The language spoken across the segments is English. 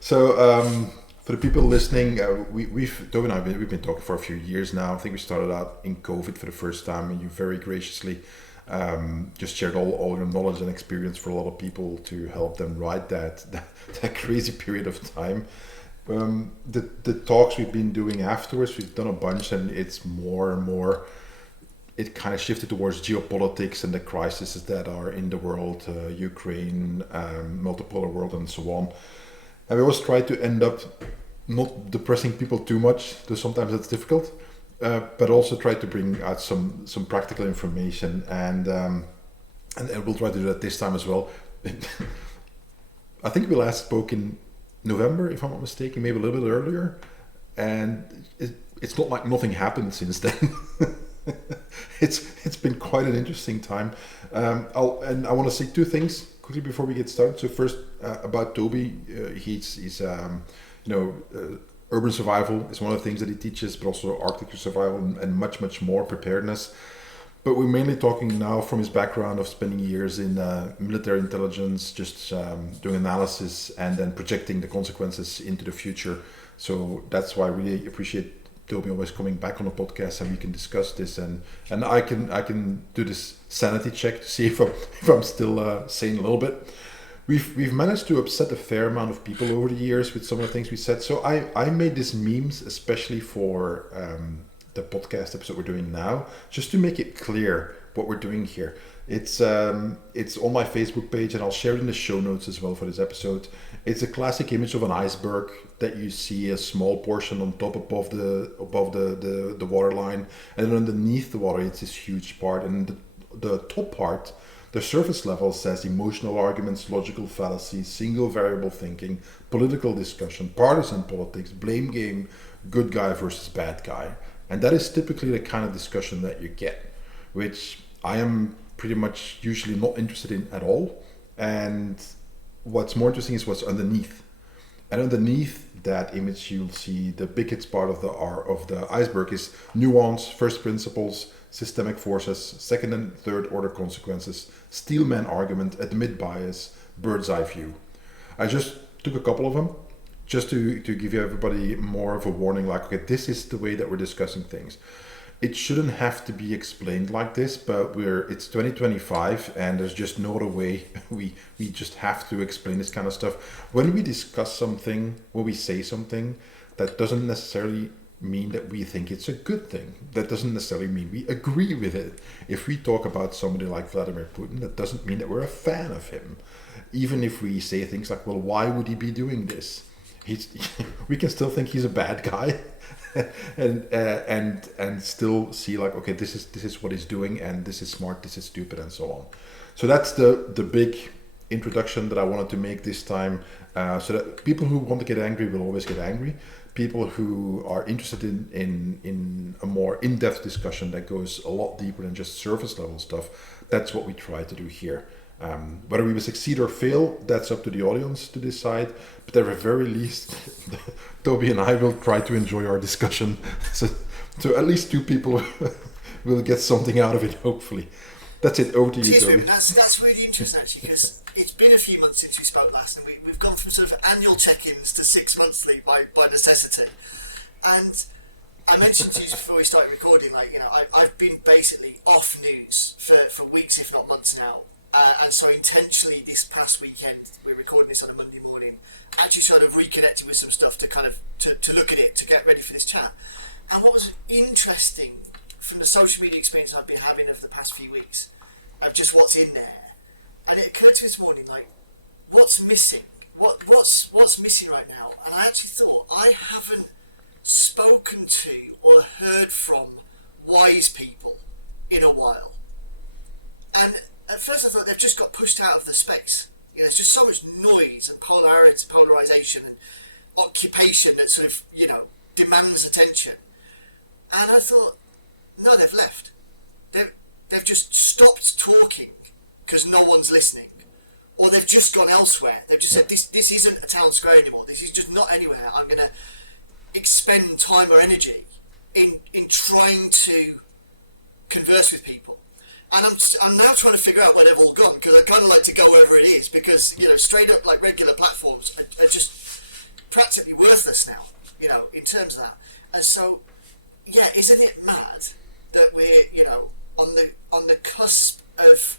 So, for the people listening, Toby and I we've been talking for a few years now. I think we started out in COVID for the first time, and you very graciously just shared all your knowledge and experience for a lot of people to help them ride that crazy period of time. The talks we've been doing afterwards, we've done a bunch, and it's more and more. It kind of shifted towards geopolitics and the crises that are in the world, Ukraine, multipolar world, and so on. And we always try to end up not depressing people too much, though sometimes it's difficult, but also try to bring out some practical information, and we'll try to do that this time as well. I think we last spoke in November, if I'm not mistaken, maybe a little bit earlier, and it's not like nothing happened since then. It's been quite an interesting time. I want to say two things quickly before we get started. So first, about Toby, he's urban survival is one of the things that he teaches, but also Arctic survival and much more preparedness. But we're mainly talking now from his background of spending years in military intelligence, just doing analysis and then projecting the consequences into the future. So that's why I really appreciate Toby always coming back on the podcast, and we can discuss this, and I can do this sanity check to see if I'm still sane a little bit. We've managed to upset a fair amount of people over the years with some of the things we said. So I made these memes especially for the podcast episode we're doing now, just to make it clear what we're doing here. It's on my Facebook page, and I'll share it in the show notes as well for this episode. It's a classic image of an iceberg that you see a small portion on top above the water line, and then underneath the water it's this huge part, and the top part, the surface level, says emotional arguments, logical fallacies, single variable thinking, political discussion, partisan politics, blame game, good guy versus bad guy. And that is typically the kind of discussion that you get, which I am pretty much usually not interested in at all. And what's more interesting is what's underneath. And underneath that image, you'll see the biggest part of the iceberg is nuance, first principles, systemic forces, second and third order consequences, steelman argument, admit bias, bird's eye view. I just took a couple of them just to give you everybody more of a warning, like, okay, this is the way that we're discussing things. It shouldn't have to be explained like this, but it's 2025 and there's just no other way. We just have to explain this kind of stuff. When we discuss something, when we say something, that doesn't necessarily mean that we think it's a good thing. That doesn't necessarily mean we agree with it. If we talk about somebody like Vladimir Putin, that doesn't mean that we're a fan of him. Even if we say things like, well, why would he be doing this? We can still think he's a bad guy. and still see like, okay, this is what he's doing, and this is smart, this is stupid, and so on. So that's the big introduction that I wanted to make this time, so that people who want to get angry will always get angry. People who are interested in a more in-depth discussion that goes a lot deeper than just surface level stuff, that's what we try to do here. Whether we will succeed or fail, that's up to the audience to decide. But at the very least, Toby and I will try to enjoy our discussion. So at least two people will get something out of it, hopefully. That's it, over to you. Cheers, Wim. That's really interesting, actually, because it's been a few months since we spoke last, and we've gone from sort of annual check-ins to 6 monthly by necessity. And I mentioned to you before we started recording, like, you know, I've been basically off news for weeks, if not months now. And so intentionally this past weekend, we're recording this on a Monday morning, actually sort of reconnected with some stuff to kind of to look at it, to get ready for this chat. And what was interesting from the social media experience I've been having over the past few weeks of just what's in there, and it occurred to me this morning, like, what's missing? What's missing right now? And I actually thought, I haven't spoken to or heard from wise people in a while. And at first I thought they've just got pushed out of the space. You know, there's just so much noise and polarization and occupation that sort of, you know, demands attention. And I thought, no, they've left. They've just stopped talking because no one's listening. Or they've just gone elsewhere. They've just said, this isn't a town square anymore. This is just not anywhere. I'm going to expend time or energy in trying to converse with people. And I'm now trying to figure out where they've all gone, because I kind of like to go wherever it is, because, you know, straight up like regular platforms are just practically worthless now, in terms of that. And so, yeah, isn't it mad that we're, on the cusp of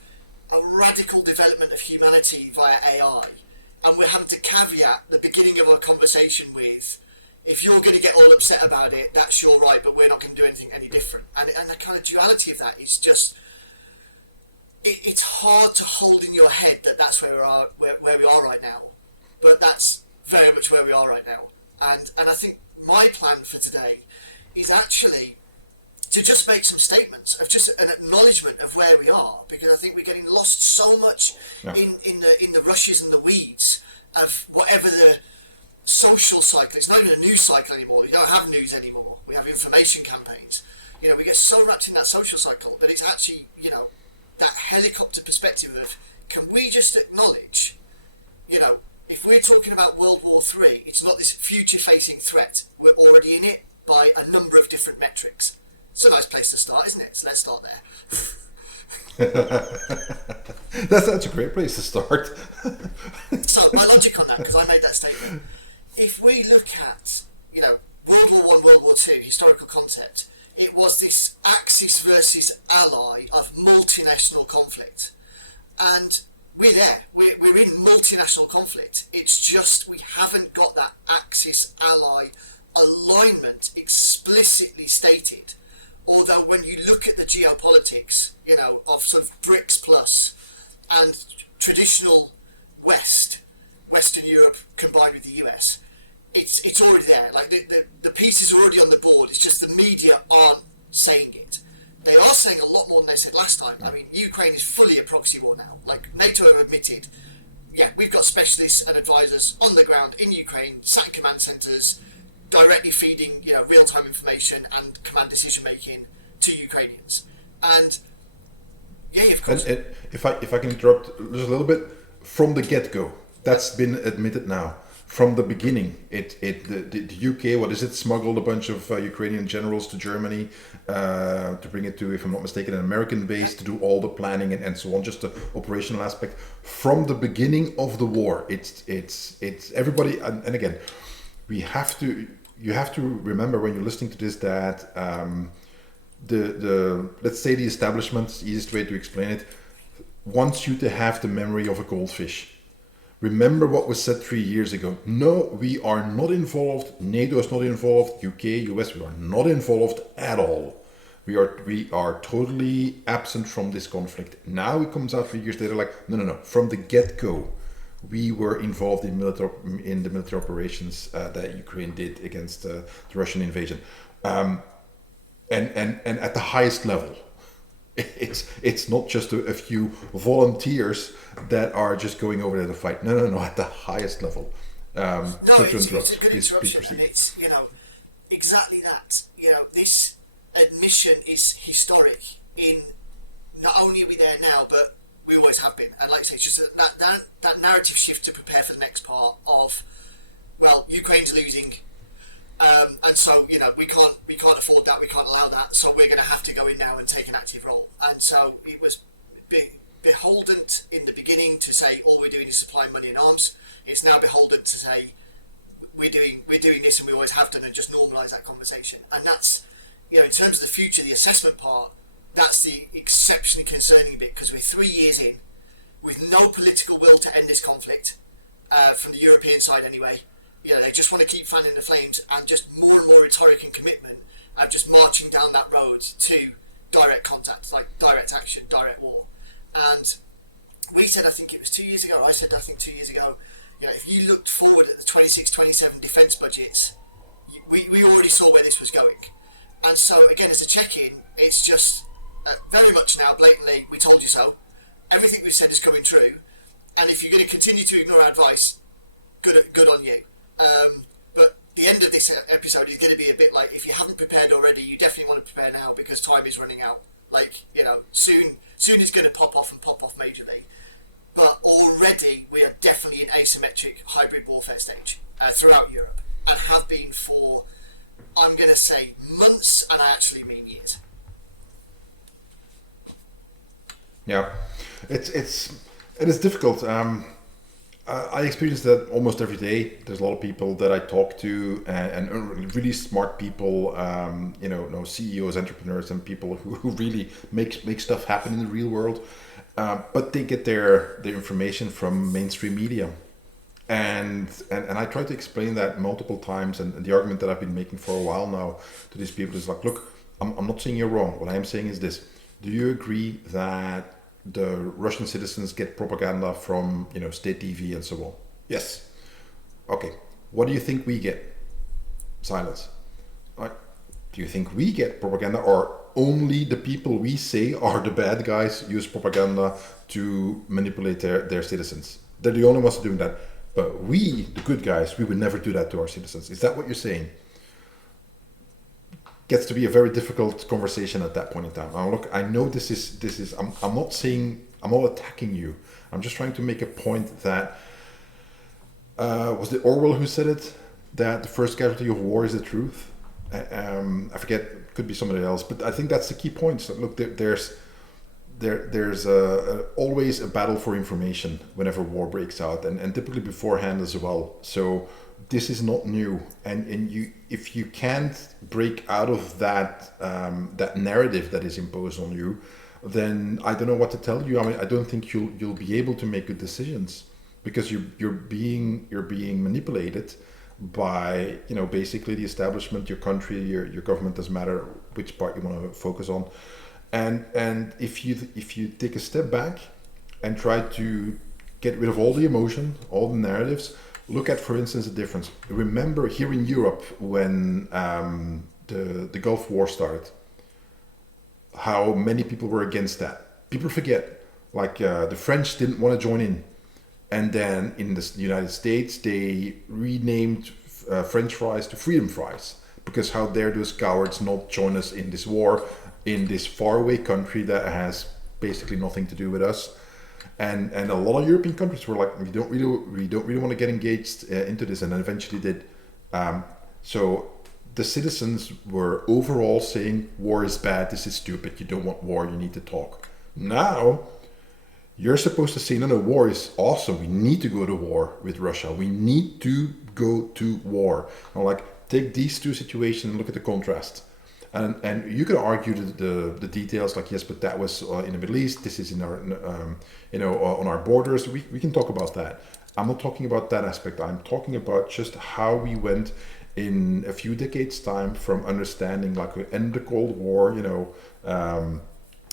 a radical development of humanity via AI, and we're having to caveat the beginning of a conversation with, if you're going to get all upset about it, that's your right, but we're not going to do anything any different. And the kind of duality of that is just, it's hard to hold in your head that that's where we are right now, but that's very much where we are right now. And I think my plan for today is actually to just make some statements of just an acknowledgement of where we are, because I think we're getting lost so much in the rushes and the weeds of whatever the social cycle. It's not even a news cycle anymore. We don't have news anymore. We have information campaigns. We get so wrapped in that social cycle that it's actually, that helicopter perspective of, can we just acknowledge, if we're talking about World War III, it's not this future-facing threat. We're already in it by a number of different metrics. It's a nice place to start, isn't it? So let's start there. That's a great place to start. So my logic on that, because I made that statement, if we look at, World War I, World War II, historical concept, it was this Axis versus ally of multinational conflict. And we're there. We're in multinational conflict. It's just we haven't got that Axis ally alignment explicitly stated. Although when you look at the geopolitics, of sort of BRICS plus and traditional Western Europe combined with the US, it's already there. Like the pieces are already on the board. It's just the media aren't saying it. They are saying a lot more than they said last time. I mean, Ukraine is fully a proxy war now. Like, NATO have admitted, we've got specialists and advisors on the ground in Ukraine, sat in command centres, directly feeding, real-time information and command decision-making to Ukrainians. And, of course. And if I can interrupt just a little bit, from the get-go, that's been admitted now. From the beginning, the UK, smuggled a bunch of Ukrainian generals to Germany to bring it to, if I'm not mistaken, an American base to do all the planning and so on, just the operational aspect. From the beginning of the war, it's everybody, and again, you have to remember when you're listening to this that the let's say the establishment, easiest way to explain it, wants you to have the memory of a goldfish. Remember what was said 3 years ago. No, we are not involved. NATO is not involved. UK, US, we are not involved at all. We are totally absent from this conflict. Now it comes out 3 years later like, no. From the get-go, we were involved in the military operations that Ukraine did against the Russian invasion, and at the highest level. It's not just a few volunteers that are just going over there to fight. No, at the highest level. It's a good interruption, and it's exactly that. This admission is historic. In not only are we there now, but we always have been. And like you say, it's just that narrative shift to prepare for the next part of, well, Ukraine's losing. And so, we can't afford that. We can't allow that. So we're going to have to go in now and take an active role. And so it was beholden in the beginning to say all we're doing is supplying money and arms. It's now beholden to say we're doing this and we always have done, and just normalise that conversation. And that's, in terms of the future, the assessment part, that's the exceptionally concerning bit, because we're 3 years in with no political will to end this conflict, from the European side anyway. They just want to keep fanning the flames, and just more and more rhetoric and commitment of just marching down that road to direct contact, like direct action, direct war. And we said, I think it was 2 years ago, I said, I think 2 years ago, if you looked forward at the 26-27 defence budgets, we already saw where this was going. And so, again, as a check-in, it's just very much now, blatantly, we told you so. Everything we've said is coming true. And if you're going to continue to ignore our advice, good on you. But the end of this episode is going to be a bit like, if you haven't prepared already, you definitely want to prepare now, because time is running out. Like, soon it's going to pop off majorly. But already we are definitely in asymmetric hybrid warfare stage throughout Europe, and have been for, I'm going to say, months, and I actually mean years. Yeah, it is difficult. I experience that almost every day. There's a lot of people that I talk to, and really smart people, CEOs, entrepreneurs, and people who really make stuff happen in the real world. But they get their information from mainstream media. And I try to explain that multiple times, and the argument that I've been making for a while now to these people is like, look, I'm not saying you're wrong. What I am saying is this: do you agree that the Russian citizens get propaganda from state TV and so on? Yes. Okay. What do you think we get? Silence. Right. Do you think we get propaganda, or only the people we say are the bad guys use propaganda to manipulate their citizens? They're the only ones doing that. But we, the good guys, we would never do that to our citizens. Is that what you're saying? Gets to be a very difficult conversation at that point in time. Now, look, I know this is. I'm not saying, I'm not attacking you. I'm just trying to make a point that was it Orwell who said it, that the first casualty of war is the truth. I forget. It could be somebody else, but I think that's the key point. So look, there's always a battle for information whenever war breaks out, and typically beforehand as well. So this is not new, and if you can't break out of that narrative that is imposed on you, then I don't know what to tell you. I mean, I don't think you'll be able to make good decisions, because you're being manipulated by basically the establishment, your country, your government, doesn't matter which part you want to focus on. And if you take a step back and try to get rid of all the emotion, all the narratives, look at, for instance, the difference. Remember here in Europe when the Gulf War started, how many people were against that. People forget, like the French didn't want to join in. And then in the United States, they renamed French fries to freedom fries, because how dare those cowards not join us in this war in this faraway country that has basically nothing to do with us. And a lot of European countries were like, we don't really want to get engaged into this, and then eventually did. So the citizens were overall saying war is bad, this is stupid, you don't want war, you need to talk. Now you're supposed to say, no, war is awesome, we need to go to war with Russia, we need to go to war. And like, take these two situations and look at the contrast. And you can argue the details, like, yes, but that was in the Middle East, this is in our on our borders. We can talk about that. I'm not talking about that aspect. I'm talking about just how we went in a few decades time from understanding, like, we end the Cold War,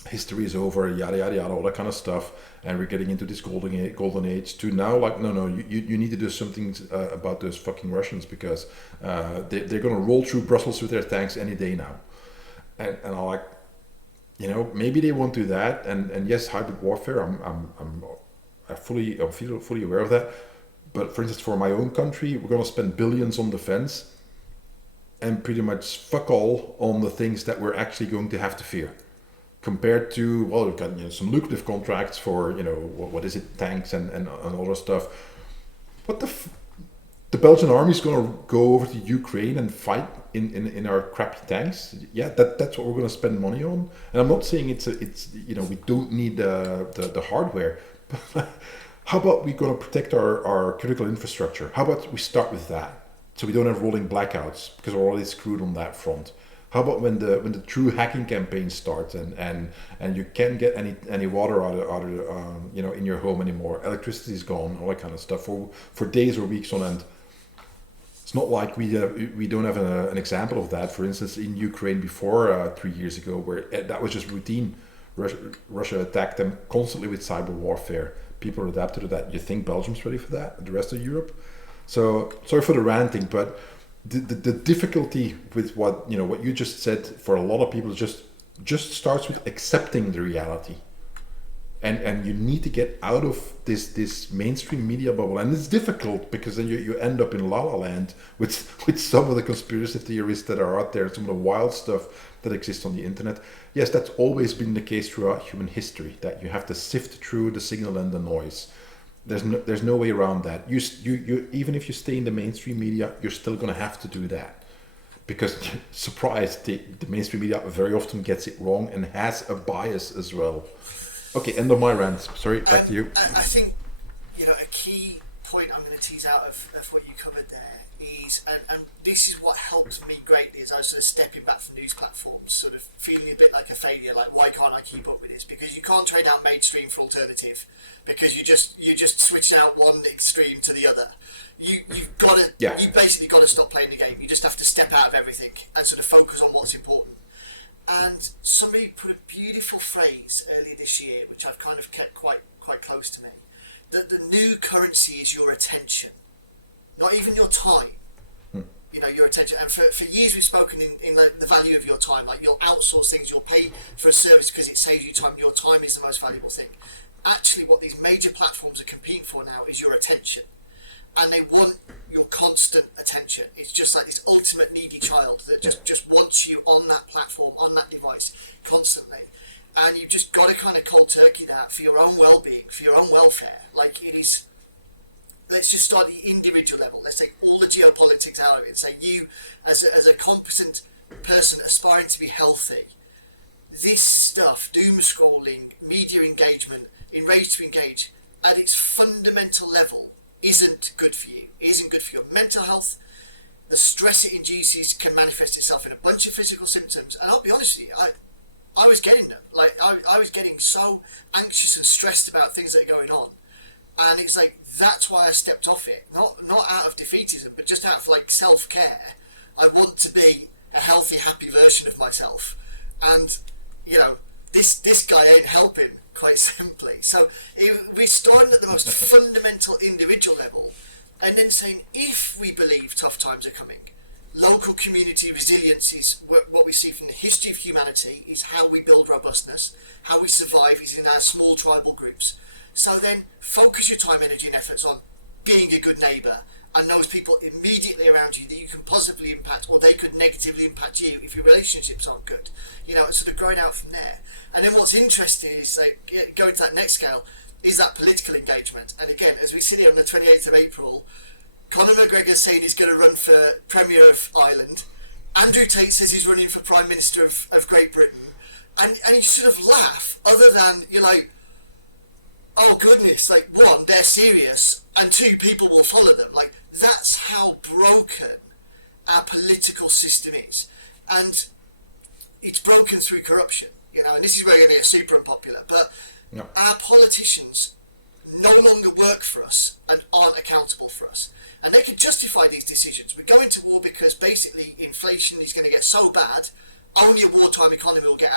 history is over, yada yada yada, all that kind of stuff, and we're getting into this golden age, to now, like, no, you need to do something about those fucking Russians, because they're going to roll through Brussels with their tanks any day now. And I'm like, maybe they won't do that. And yes, hybrid warfare, I'm fully aware of that. But for instance, for my own country, we're going to spend billions on defense, and pretty much fuck all on the things that we're actually going to have to fear. Compared to, well, we've got some lucrative contracts for what is it, tanks and all that stuff. What the Belgian army is going to go over to Ukraine and fight in our crappy tanks? Yeah, that's what we're going to spend money on. And I'm not saying it's we don't need the hardware. But how about we going to protect our critical infrastructure? How about we start with that, so we don't have rolling blackouts, because we're already screwed on that front. How about when the true hacking campaign starts and you can't get any water out of in your home anymore, electricity is gone, all that kind of stuff for days or weeks on end. It's not like we don't have an example of that. For instance, in Ukraine before 3 years ago, where that was just routine. Russia attacked them constantly with cyber warfare. People adapted to that. You think Belgium's ready for that? The rest of Europe? So sorry for the ranting, but the difficulty with what you just said for a lot of people just starts with accepting the reality, and you need to get out of this mainstream media bubble. And it's difficult, because then you end up in La La Land with some of the conspiracy theories that are out there, some of the wild stuff that exists on the internet. Yes, that's always been the case throughout human history, that you have to sift through the signal and the noise. There's no way around that. You even if you stay in the mainstream media, you're still going to have to do that, because surprise, the mainstream media very often gets it wrong and has a bias as well. Okay, end of my rant. Sorry, back to you. I think a key point I'm going to tease out of what you covered there is, and this is what helped me greatly as I was sort of stepping back from news platforms, sort of feeling a bit like a failure, like why can't I keep up with this? Because you can't trade out mainstream for alternative, because you just switch out one extreme to the other. You've got to you basically got to stop playing the game. You just have to step out of everything and sort of focus on what's important. And somebody put a beautiful phrase earlier this year, which I've kind of kept quite close to me, that the new currency is your attention, not even your time. You know, your attention. And for years we've spoken in the value of your time. Like, you'll outsource things, you'll pay for a service because it saves you time. Your time is the most valuable thing. Actually, what these major platforms are competing for now is your attention. And they want your constant attention. It's just like this ultimate needy child that just wants you on that platform, on that device, constantly. And you've just got to kind of cold turkey that for your own well-being, for your own welfare. Like, it is, let's just start at the individual level. Let's take all the geopolitics out of it and say, you, as a competent person aspiring to be healthy, this stuff, doom scrolling, media engagement, enraged to engage, at its fundamental level, isn't good for you. It isn't good for your mental health. The stress it induces can manifest itself in a bunch of physical symptoms. And I'll be honest with you, I was getting them. Like, I was getting so anxious and stressed about things that are going on. And it's like, that's why I stepped off it. Not out of defeatism, but just out of like self-care. I want to be a healthy, happy version of myself. And, you know, this guy ain't helping, quite simply. So we're starting at the most fundamental individual level and then saying, if we believe tough times are coming, local community resilience is what we see from the history of humanity, is how we build robustness, how we survive is in our small tribal groups. So then focus your time, energy and efforts on being a good neighbour and those people immediately around you that you can positively impact, or they could negatively impact you if your relationships aren't good. You know, and sort of growing out from there. And then what's interesting is, like, going to that next scale, is that political engagement. And again, as we sit here on the 28th of April, Conor McGregor's saying he's going to run for Premier of Ireland. Andrew Tate says he's running for Prime Minister of Great Britain. And you sort of laugh, other than you're like, oh goodness, like, one, they're serious, and two, people will follow them. Like, that's how broken our political system is. And it's broken through corruption, you know, and this is where you're going to get super unpopular. But our politicians no longer work for us and aren't accountable for us. And they can justify these decisions. We're going to war because basically inflation is going to get so bad, only a wartime economy will get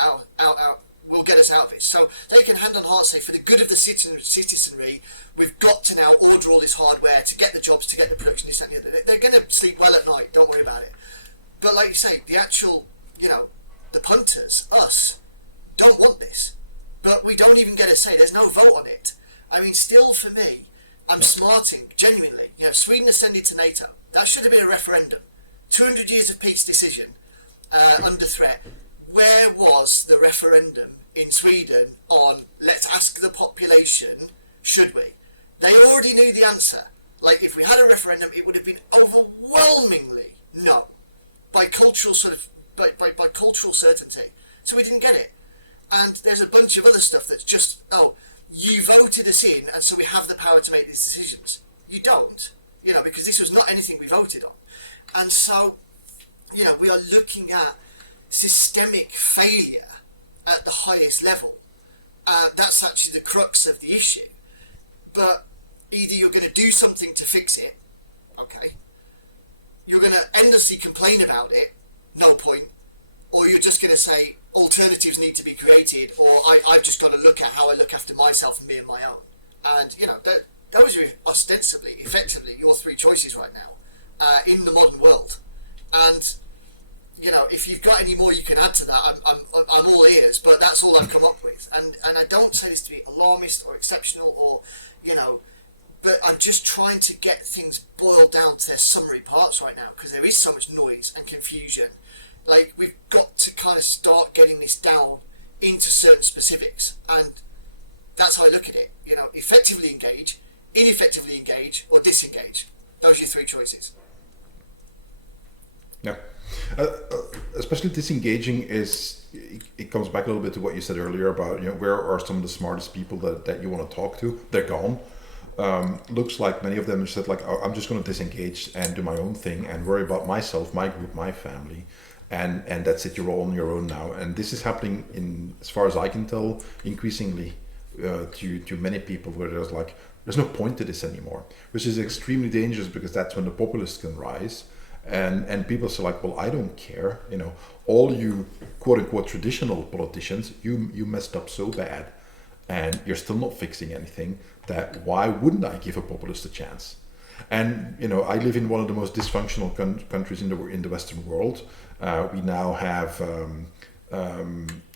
will get us out of it. So they can hand on heart say, for the good of the citizenry, we've got to now order all this hardware to get the jobs, to get the production, this, that, and the other. They're going to sleep well at night, don't worry about it. But like you say, the actual, you know, the punters, us, don't want this. But we don't even get a say. There's no vote on it. I mean, still for me, I'm smarting, genuinely. You know, Sweden ascended to NATO. That should have been a referendum. 200 years of peace decision, under threat. Where was the referendum in Sweden on, let's ask the population, should we? They already knew the answer. Like, if we had a referendum, it would have been overwhelmingly no, by cultural by cultural certainty. So we didn't get it. And there's a bunch of other stuff that's just, oh, you voted us in, and so we have the power to make these decisions. You don't, you know, because this was not anything we voted on. And so, you know, we are looking at systemic failure at the highest level. That's actually the crux of the issue. But either you're going to do something to fix it, okay, you're going to endlessly complain about it, no point, or you're just going to say alternatives need to be created, or I've just got to look at how I look after myself and me and my own. And, you know, those are ostensibly, effectively, your three choices right now in the modern world. And, you know, if you've got any more you can add to that, I'm all ears, but that's all I've come up with. And I don't say this to be alarmist or exceptional or, you know, but I'm just trying to get things boiled down to their summary parts right now, because there is so much noise and confusion. Like, we've got to kind of start getting this down into certain specifics. And that's how I look at it. You know, effectively engage, ineffectively engage, or disengage. Those are your three choices. Yeah. Especially disengaging it comes back a little bit to what you said earlier about, you know, where are some of the smartest people that you want to talk to? They're gone. looks like many of them said like, "Oh, I'm just going to disengage and do my own thing and worry about myself, my group, my family, and that's it. You're all on your own now." And this is happening in, as far as I can tell, increasingly to many people, where there's no point to this anymore, which is extremely dangerous, because that's when the populists can rise, and people say like, "Well, I don't care, all you quote unquote traditional politicians, you messed up so bad, and you're still not fixing anything. That why wouldn't I give a populist a chance?" And I live in one of the most dysfunctional countries in the Western world. We now have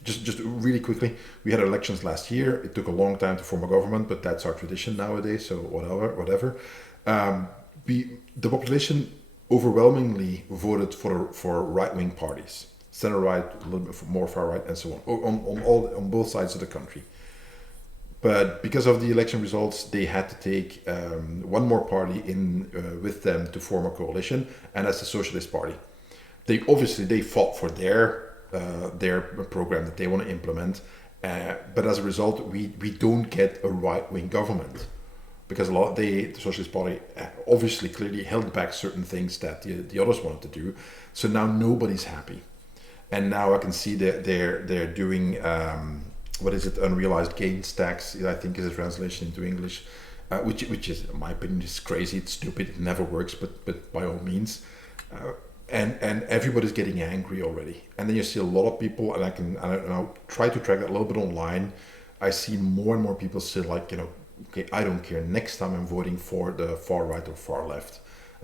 just really quickly, we had elections last year. It took a long time to form a government, but that's our tradition nowadays. So whatever. The population overwhelmingly voted for right-wing parties, center right, a little bit more far right, and so on both sides of the country. But because of the election results, they had to take one more party in with them to form a coalition, and that's the Socialist Party. They fought for their program that they want to implement, but as a result, we don't get a right-wing government, because the Socialist Party obviously clearly held back certain things that the others wanted to do. So now nobody's happy, and now I can see that they're doing. What is it? Unrealized gains tax, I think, is a translation into English, which is, in my opinion, is crazy. It's stupid. It never works. But by all means, and everybody's getting angry already. And then you see a lot of people, and I'll try to track that a little bit online. I see more and more people say like, okay, I don't care. Next time I'm voting for the far right or far left,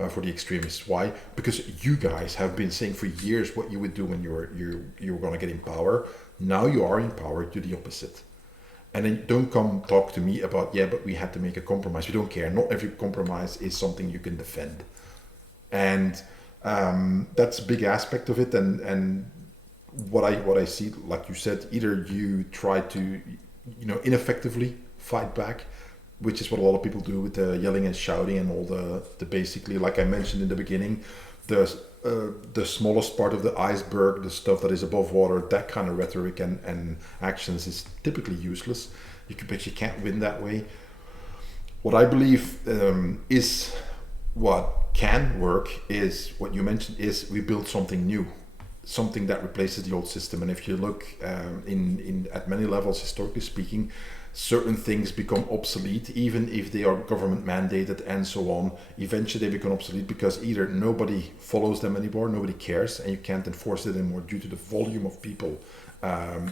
for the extremists. Why? Because you guys have been saying for years what you would do when you were going to get in power. Now you are in power, do the opposite. And then don't come talk to me about, but we had to make a compromise. We don't care. Not every compromise is something you can defend. And that's a big aspect of it. And what I see, like you said, either you try to, ineffectively fight back, which is what a lot of people do with the yelling and shouting and all the basically, like I mentioned in the beginning, the smallest part of the iceberg, the stuff that is above water, that kind of rhetoric and actions is typically useless. You can't win that way. What I believe is what can work is what you mentioned, is we build something new, something that replaces the old system. And if you look at many levels, historically speaking, certain things become obsolete, even if they are government mandated and so on. Eventually they become obsolete because either nobody follows them anymore, nobody cares, and you can't enforce it anymore due to the volume of people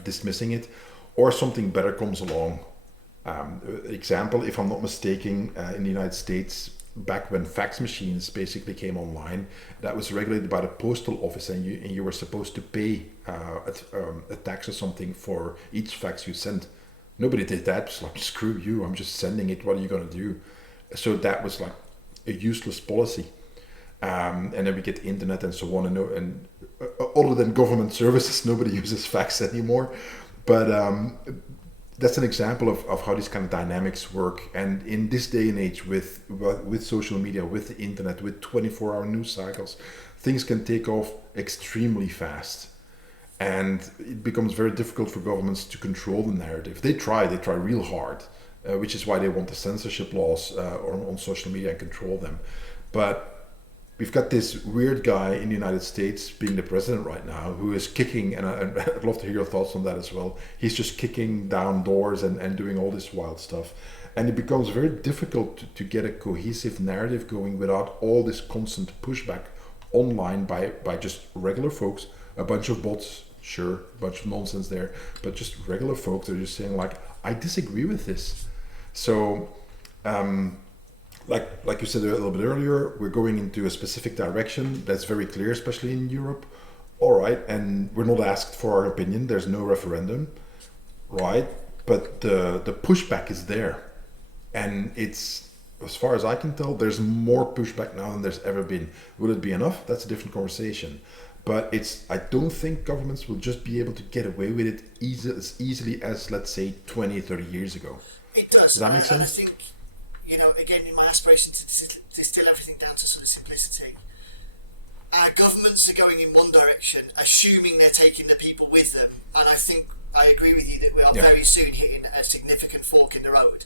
dismissing it, or something better comes along. Example, if I'm not mistaken, in the United States, back when fax machines basically came online, that was regulated by the postal office, and you were supposed to pay a tax or something for each fax you sent. Nobody did that. It's like, screw you, I'm just sending it, what are you going to do? So that was like a useless policy. And then we get the internet and so on, and other than government services, nobody uses fax anymore. But that's an example of how these kind of dynamics work. And in this day and age, with social media, with the internet, with 24-hour news cycles, things can take off extremely fast. And it becomes very difficult for governments to control the narrative. They try real hard, which is why they want the censorship laws on social media and control them. But we've got this weird guy in the United States being the president right now, who is kicking, and I'd love to hear your thoughts on that as well. He's just kicking down doors and doing all this wild stuff. And it becomes very difficult to get a cohesive narrative going without all this constant pushback online by just regular folks, a bunch of bots, sure, a bunch of nonsense there, but just regular folks are just saying like, I disagree with this. So, like you said a little bit earlier, we're going into a specific direction that's very clear, especially in Europe. All right, and we're not asked for our opinion. There's no referendum, right? But the pushback is there, and it's, as far as I can tell, there's more pushback now than there's ever been. Will it be enough? That's a different conversation. But I don't think governments will just be able to get away with it as easily as, let's say, 20, 30 years ago. It does, and I think, again, in my aspiration to distill everything down to sort of simplicity, our governments are going in one direction, assuming they're taking the people with them, and I think I agree with you that we are very soon hitting a significant fork in the road.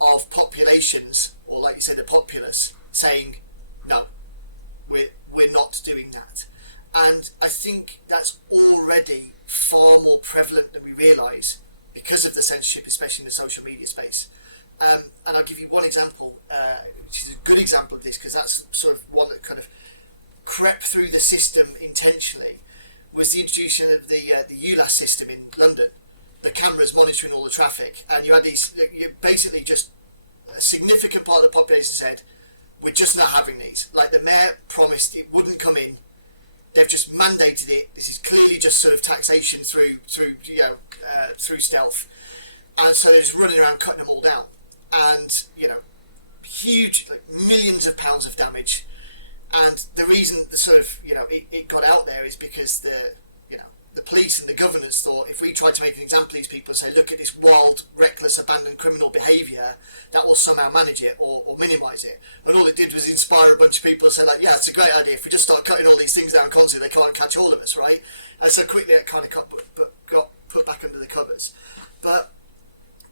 of populations, or like you say, the populace, saying, no, we're not doing that. And I think that's already far more prevalent than we realise because of the censorship, especially in the social media space. And I'll give you one example, which is a good example of this, because that's sort of one that kind of crept through the system intentionally, was the introduction of the ULAS system in London, the cameras monitoring all the traffic. And you had these, you basically just, a significant part of the population said, we're just not having these. Like the mayor promised it wouldn't come in. They've just mandated it. This is clearly just sort of taxation through stealth. And so they're just running around cutting them all down. And, huge, like millions of pounds of damage. And the reason the sort of, it got out there is because the police and the governance thought if we tried to make an example of these people and say, look at this wild, reckless, abandoned criminal behaviour, that will somehow manage it or minimise it. And all it did was inspire a bunch of people to say, like, yeah, it's a great idea. If we just start cutting all these things down constantly, they can't catch all of us, right? And so quickly it kind of got put back under the covers. But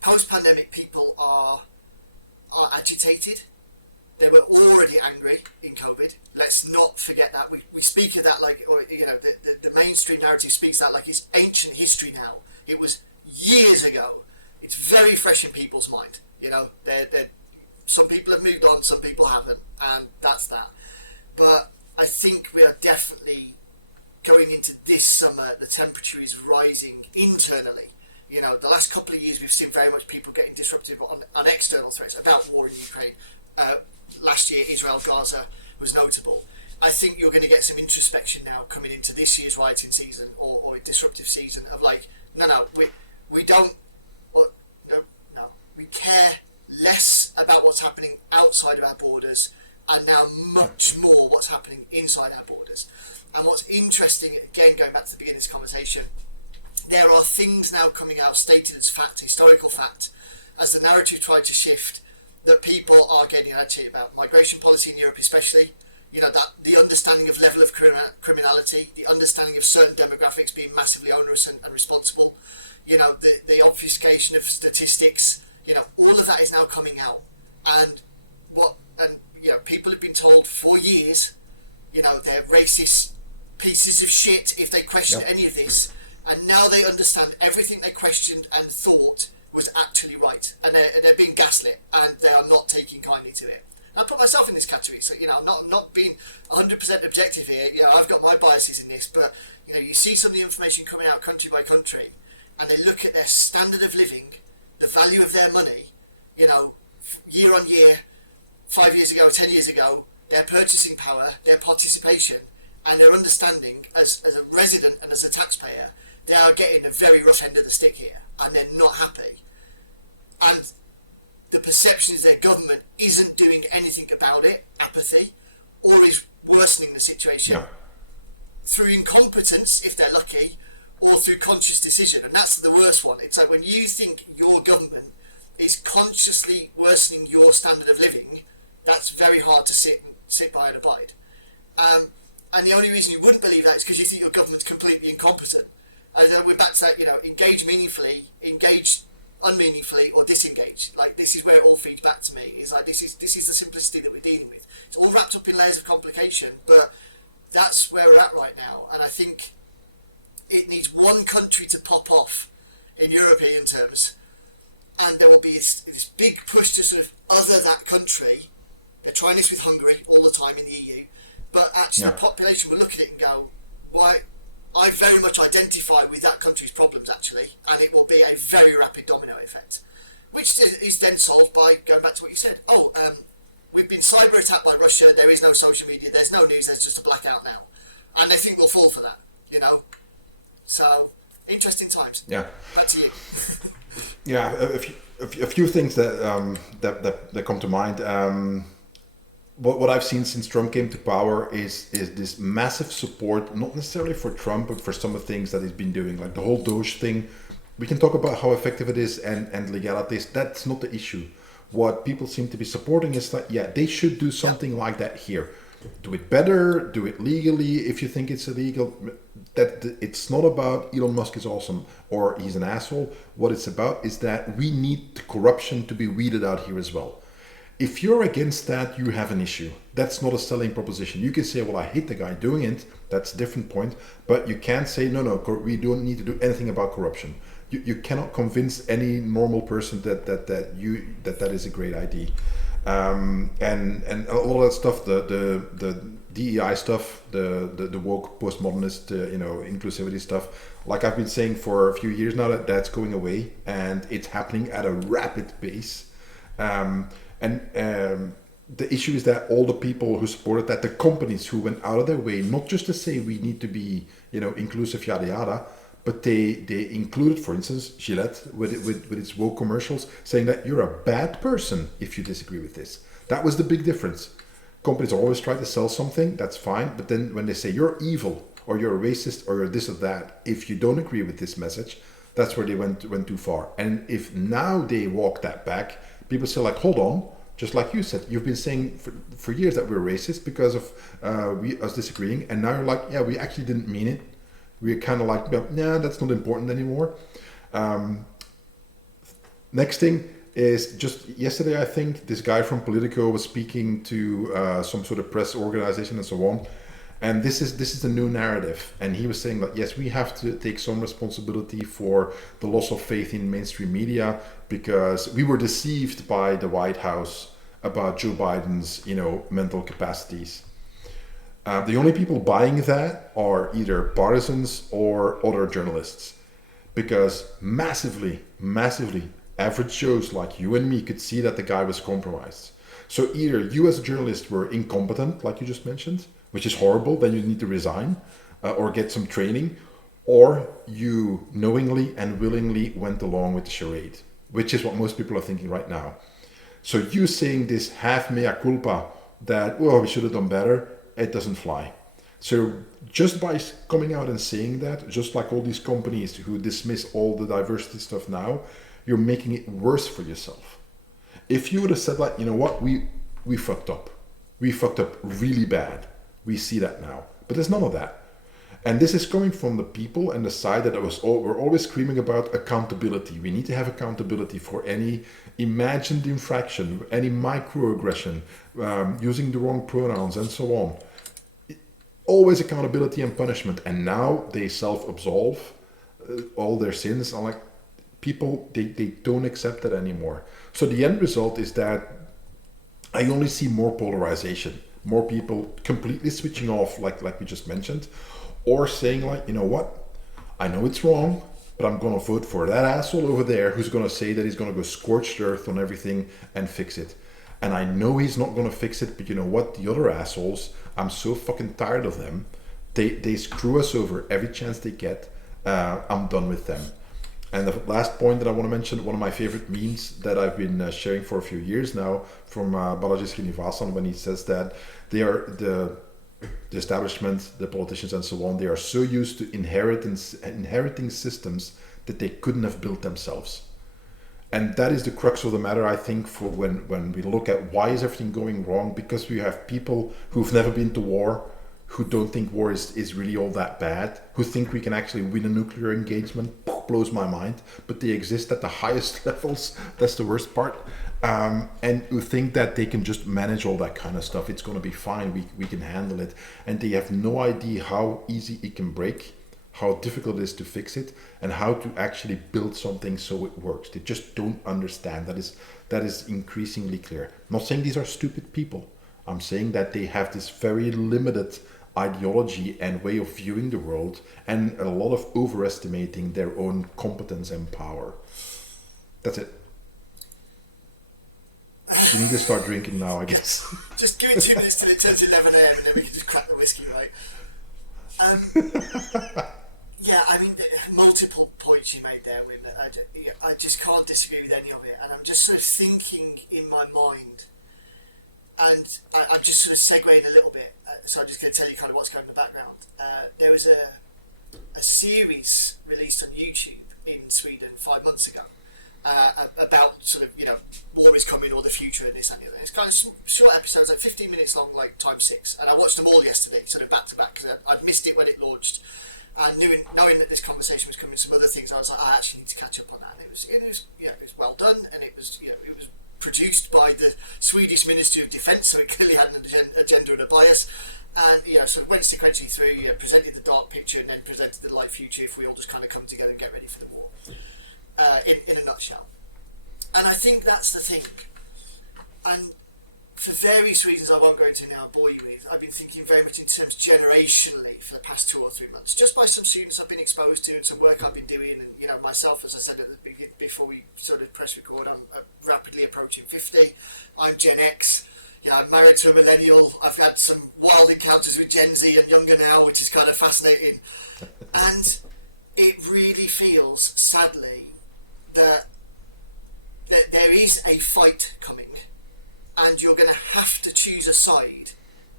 post-pandemic, people are agitated. They were already angry in COVID. Let's not forget that. We speak of that like, the mainstream narrative speaks that like it's ancient history now. It was years ago. It's very fresh in people's mind. Some people have moved on, some people haven't, and that's that. But I think we are definitely going into this summer. The temperature is rising internally. The last couple of years we've seen very much people getting disruptive on external threats about war in Ukraine. Last year, Israel, Gaza was notable. I think you're going to get some introspection now coming into this year's rioting season or disruptive season of like, we care less about what's happening outside of our borders and now much more what's happening inside our borders. And what's interesting, again, going back to the beginning of this conversation, there are things now coming out stated as fact, historical fact, as the narrative tried to shift, that people are getting agitated about migration policy in Europe, especially. That the understanding of level of criminality, the understanding of certain demographics being massively onerous and responsible, the obfuscation of statistics, all of that is now coming out. And people have been told for years, they're racist pieces of shit if they question any of this. And now they understand everything they questioned and thought was actually right, and they're being gaslit, and they are not taking kindly to it. And I put myself in this category, so I'm not being 100% objective here. I've got my biases in this, but you see some of the information coming out country by country, and they look at their standard of living, the value of their money, year on year, 5 years ago, 10 years ago, their purchasing power, their participation, and their understanding as a resident and as a taxpayer. They are getting a very rough end of the stick here, and they're not happy. And the perception is their government isn't doing anything about it, apathy, or is worsening the situation through incompetence, if they're lucky, or through conscious decision. And that's the worst one. It's like when you think your government is consciously worsening your standard of living, that's very hard to sit by and abide. And the only reason you wouldn't believe that is because you think your government's completely incompetent. And we're back to that, engage meaningfully, engage unmeaningfully, or disengage. Like, this is where it all feeds back to me. Is like this is the simplicity that we're dealing with. It's all wrapped up in layers of complication, but that's where we're at right now. And I think it needs one country to pop off in European terms, and there will be this big push to sort of other that country. They're trying this with Hungary all the time in the EU, but actually the population will look at it and go, why? I very much identify with that country's problems, actually, and it will be a very rapid domino effect, which is then solved by going back to what you said. We've been cyber attacked by Russia. There is no social media. There's no news. There's just a blackout now, and they think we'll fall for that. So interesting times. Yeah. Back to you. A few things that come to mind. What I've seen since Trump came to power is this massive support, not necessarily for Trump, but for some of the things that he's been doing, like the whole Doge thing. We can talk about how effective it is and legalities. That's not the issue. What people seem to be supporting is that, they should do something like that here. Do it better, do it legally if you think it's illegal. it's not about Elon Musk is awesome or he's an asshole. What it's about is that we need the corruption to be weeded out here as well. If you're against that, you have an issue. That's not a selling proposition. You can say, well, I hate the guy doing it. That's a different point. But you can't say, no, we don't need to do anything about corruption. You cannot convince any normal person that is a great idea. And a lot of that stuff, the DEI stuff, the woke postmodernist, inclusivity stuff, like I've been saying for a few years now, that's going away, and it's happening at a rapid pace. The issue is that all the people who supported that, the companies who went out of their way, not just to say we need to be, inclusive, yada yada, but they included, for instance, Gillette with its woke commercials, saying that you're a bad person if you disagree with this. That was the big difference. Companies always try to sell something, that's fine, but then when they say you're evil or you're a racist or you're this or that, if you don't agree with this message, that's where they went too far. And if now they walk that back, people say like, hold on, just like you said, you've been saying for years that we're racist because of us disagreeing, and now you're like, yeah, we actually didn't mean it. We're kind of like, nah, that's not important anymore. Next thing is, just yesterday, I think, this guy from Politico was speaking to some sort of press organization and so on. And this is the new narrative. And he was saying that, yes, we have to take some responsibility for the loss of faith in mainstream media, because we were deceived by the White House about Joe Biden's, mental capacities. The only people buying that are either partisans or other journalists, because massively, average Joes like you and me could see that the guy was compromised. So either you as a journalist were incompetent, like you just mentioned, which is horrible, then you need to resign or get some training, or you knowingly and willingly went along with the charade, which is what most people are thinking right now. So you saying this half mea culpa that, well, we should have done better, it doesn't fly. So just by coming out and saying that, just like all these companies who dismiss all the diversity stuff now, you're making it worse for yourself. If you would have said like, you know what, we fucked up. We fucked up really bad. We see that now. But there's none of that. And this is coming from the people and the side that we're always screaming about accountability. We need to have accountability for any imagined infraction, any microaggression, using the wrong pronouns and so on. Always accountability and punishment. And now they self-absolve all their sins. I'm like, people, they don't accept that anymore. So the end result is that I only see more polarization, more people completely switching off, like we just mentioned, or saying like, you know what, I know it's wrong, but I'm going to vote for that asshole over there who's going to say that he's going to go scorched earth on everything and fix it. And I know he's not going to fix it, but you know what, the other assholes, I'm so fucking tired of them. They screw us over every chance they get. I'm done with them. And the last point that I want to mention, one of my favorite memes that I've been sharing for a few years now from Balaji Srinivasan, when he says that they are the establishment, the politicians and so on, they are so used to inheriting systems that they couldn't have built themselves. And that is the crux of the matter, I think, for when we look at why is everything going wrong, because we have people who've never been to war, who don't think war is really all that bad, who think we can actually win a nuclear engagement, blows my mind, but they exist at the highest levels, that's the worst part, and who think that they can just manage all that kind of stuff, it's going to be fine, we can handle it, and they have no idea how easy it can break, how difficult it is to fix it, and how to actually build something so it works. They just don't understand. That is increasingly clear. I'm not saying these are stupid people. I'm saying that they have this very limited ideology and way of viewing the world, and a lot of overestimating their own competence and power. That's it. We need to start drinking now, I guess. Just give it 2 minutes till it turns 11 a.m. and then we can just crack the whiskey, right? Yeah, I mean, multiple points you made there, Win. I just can't disagree with any of it. And I'm just sort of thinking in my mind, and I'm just sort of segueing a little bit. So I'm just going to tell you kind of what's going on in the background. There was a series released on YouTube in Sweden 5 months ago about sort of, war is coming or the future and this and the other. It's kind of short episodes, like 15 minutes long, like times 6. And I watched them all yesterday, sort of back to back, because I'd missed it when it launched. And knowing that this conversation was coming, some other things, I was like, I actually need to catch up on that. And it was well done, and it was produced by the Swedish Ministry of Defence, so it clearly had an agenda and a bias. And sort of went sequentially through, presented the dark picture and then presented the light future if we all just kind of come together and get ready for the war. In a nutshell. And I think that's the thing. And for various reasons I won't go into now and bore you with, I've been thinking very much in terms generationally for the past 2 or 3 months, just by some students I've been exposed to and some work I've been doing, and myself, as I said at the beginning, before we sort of press record, I'm rapidly approaching 50. I'm Gen X. I'm married to a millennial. I've had some wild encounters with Gen Z and younger now, which is kind of fascinating. And it really feels, sadly, that there is a fight coming, and you're going to have to choose a side,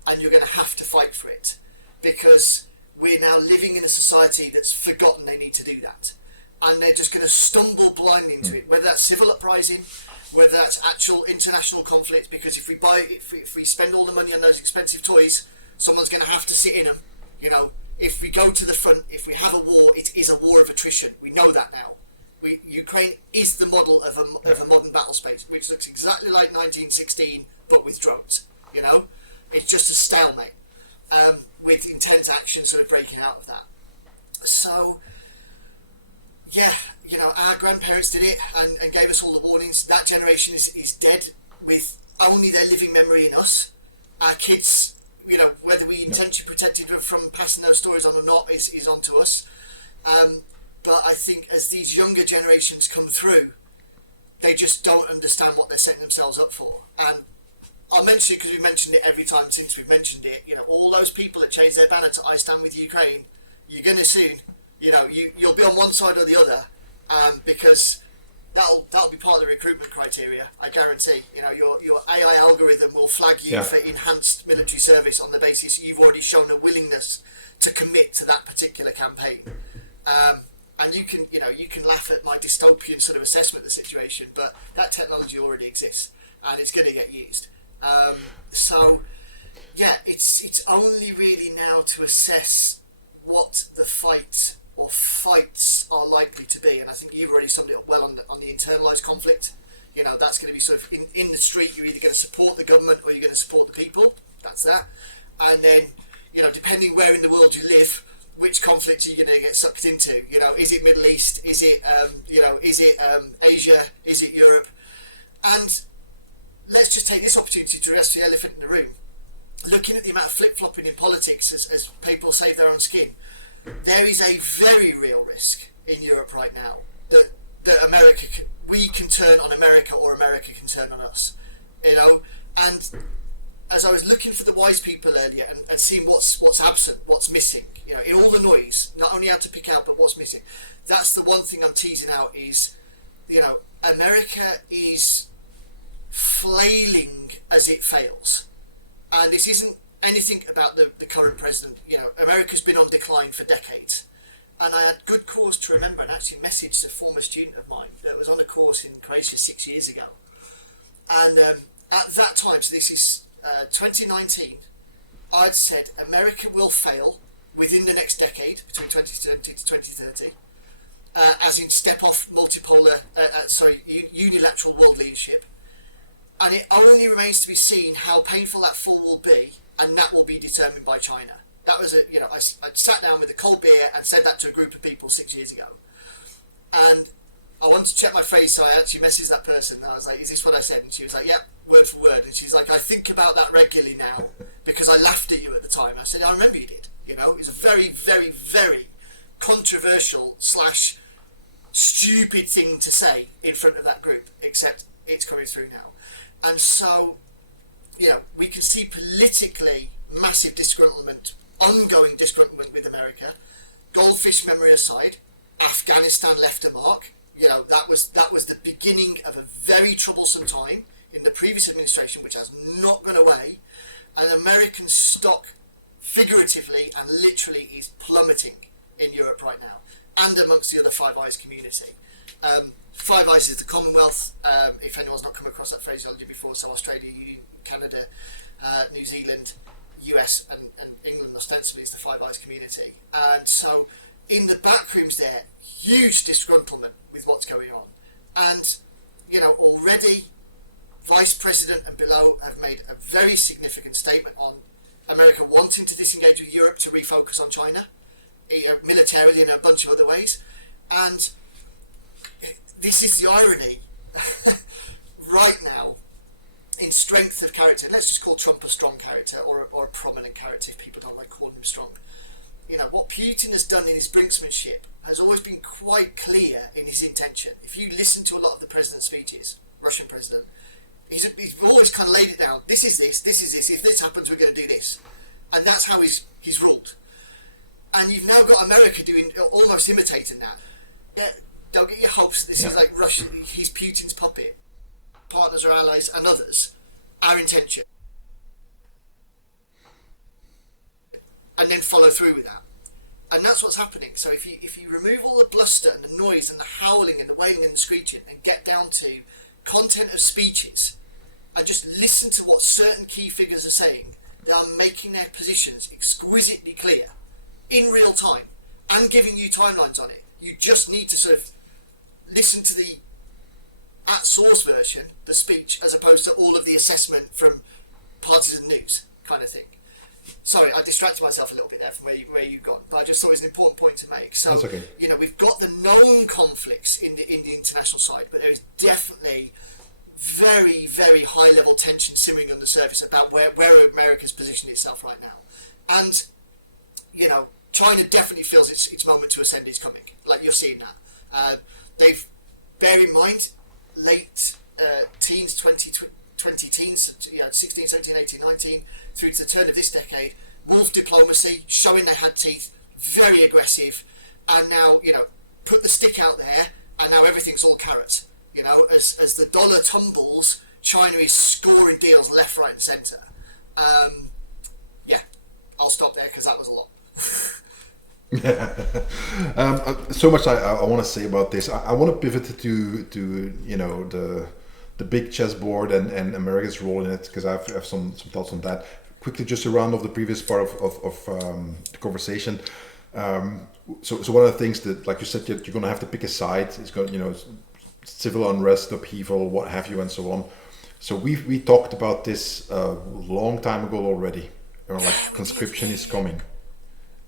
and you're going to have to fight for it, because we're now living in a society that's forgotten they need to do that, and they're just going to stumble blindly into it, whether that's civil uprising, whether that's actual international conflict, because if we spend all the money on those expensive toys, someone's going to have to sit in them. If we go to the front, if we have a war, it is a war of attrition. We know that now. Ukraine is the model of a modern battle space, which looks exactly like 1916, but with drones. It's just a stalemate, with intense action sort of breaking out of that. So, our grandparents did it and gave us all the warnings. That generation is dead with only their living memory in us. Our kids, whether we intentionally protected them from passing those stories on or not is on to us. But I think as these younger generations come through, they just don't understand what they're setting themselves up for. And I'll mention it because we've mentioned it every time since we've mentioned it. All those people that changed their banner to "I stand with Ukraine," you're going to soon, you'll be on one side or the other, because that'll be part of the recruitment criteria. I guarantee. Your AI algorithm will flag you for enhanced military service on the basis you've already shown a willingness to commit to that particular campaign. And you can laugh at my dystopian sort of assessment of the situation, but that technology already exists and it's going to get used. It's only really now to assess what the fight or fights are likely to be. And I think you've already summed it up well on the internalised conflict. That's going to be sort of in the street. You're either going to support the government or you're going to support the people. That's that. And then, depending where in the world you live, which conflict are you going to get sucked into? Is it Middle East? Is it, Asia? Is it Europe? And let's just take this opportunity to address the elephant in the room. Looking at the amount of flip-flopping in politics as people save their own skin, there is a very real risk in Europe right now that we can turn on America or America can turn on us. And as I was looking for the wise people earlier and seeing what's absent, what's missing, in all the noise, not only how to pick out, but what's missing. That's the one thing I'm teasing out is, America is flailing as it fails. And this isn't anything about the current president. America's been on decline for decades. And I had good cause to remember and actually messaged a former student of mine that was on a course in Croatia 6 years ago. And at that time, so this is 2019, I'd said America will fail within the next decade, between 2020 to 2030, as in step off unilateral world leadership. And it only remains to be seen how painful that fall will be, and that will be determined by China. That was I sat down with a cold beer and said that to a group of people 6 years ago. And I wanted to check my phrase, so I actually messaged that person. And I was like, is this what I said? And she was like, yep, word for word. And she's like, I think about that regularly now because I laughed at you at the time. I said, I remember you did. It was a very, very, very controversial / stupid thing to say in front of that group, except it's coming through now. And so, we can see politically massive disgruntlement, ongoing disgruntlement with America. Goldfish memory aside, Afghanistan left a mark. That was the beginning of a very troublesome time in the previous administration, which has not gone away. And American stock, figuratively and literally, is plummeting in Europe right now, and amongst the other Five Eyes community. Five Eyes is the Commonwealth, if anyone's not come across that phraseology before, so Australia, Canada, New Zealand, US and England ostensibly is the Five Eyes community. And so in the back rooms there, huge disgruntlement with what's going on. And, already Vice President and below have made a very significant statement on America wanting to disengage with Europe to refocus on China, militarily and a bunch of other ways. And this is the irony right now in strength of character. And let's just call Trump a strong character or a prominent character if people don't like calling him strong. What Putin has done in his brinksmanship has always been quite clear in his intention. If you listen to a lot of the president's speeches, Russian president, he's always kind of laid it down. This is this, this is this. If this happens, we're going to do this. And that's how he's ruled. And you've now got America doing, almost imitating that. Yeah, don't get your hopes that this is like Russia, he's Putin's puppet. Partners or allies and others, our intention. And then follow through with that. And that's what's happening. So if you remove all the bluster and the noise and the howling and the wailing and the screeching and get down to content of speeches and just listen to what certain key figures are saying, they are making their positions exquisitely clear in real time and giving you timelines on it. You just need to sort of listen to the at source version, the speech, as opposed to all of the assessment from partisan news kind of thing. Sorry, I distracted myself a little bit there from where you've gone, but I just thought it was an important point to make. So, okay. We've got the known conflicts in the international side, but there is definitely very, very high level tension simmering on the surface about where America's positioned itself right now. And, China definitely feels its moment to ascend is coming. Like, you're seeing that. Bear in mind, late teens, 20 teens, 16, 17, 18, 19, through to the turn of this decade, wolf diplomacy, showing they had teeth, very aggressive, and now, put the stick out there, and now everything's all carrots. As the dollar tumbles, China is scoring deals left, right, and centre. I'll stop there because that was a lot. So much I want to say about this. I want to pivot to the big chessboard and America's role in it, because I have some thoughts on that. Quickly, just to round off the previous part of the conversation. So one of the things that, like you said, you're going to have to pick a side. It's going, civil unrest, upheaval, what have you, and so on. So we talked about this a long time ago already. Conscription is coming,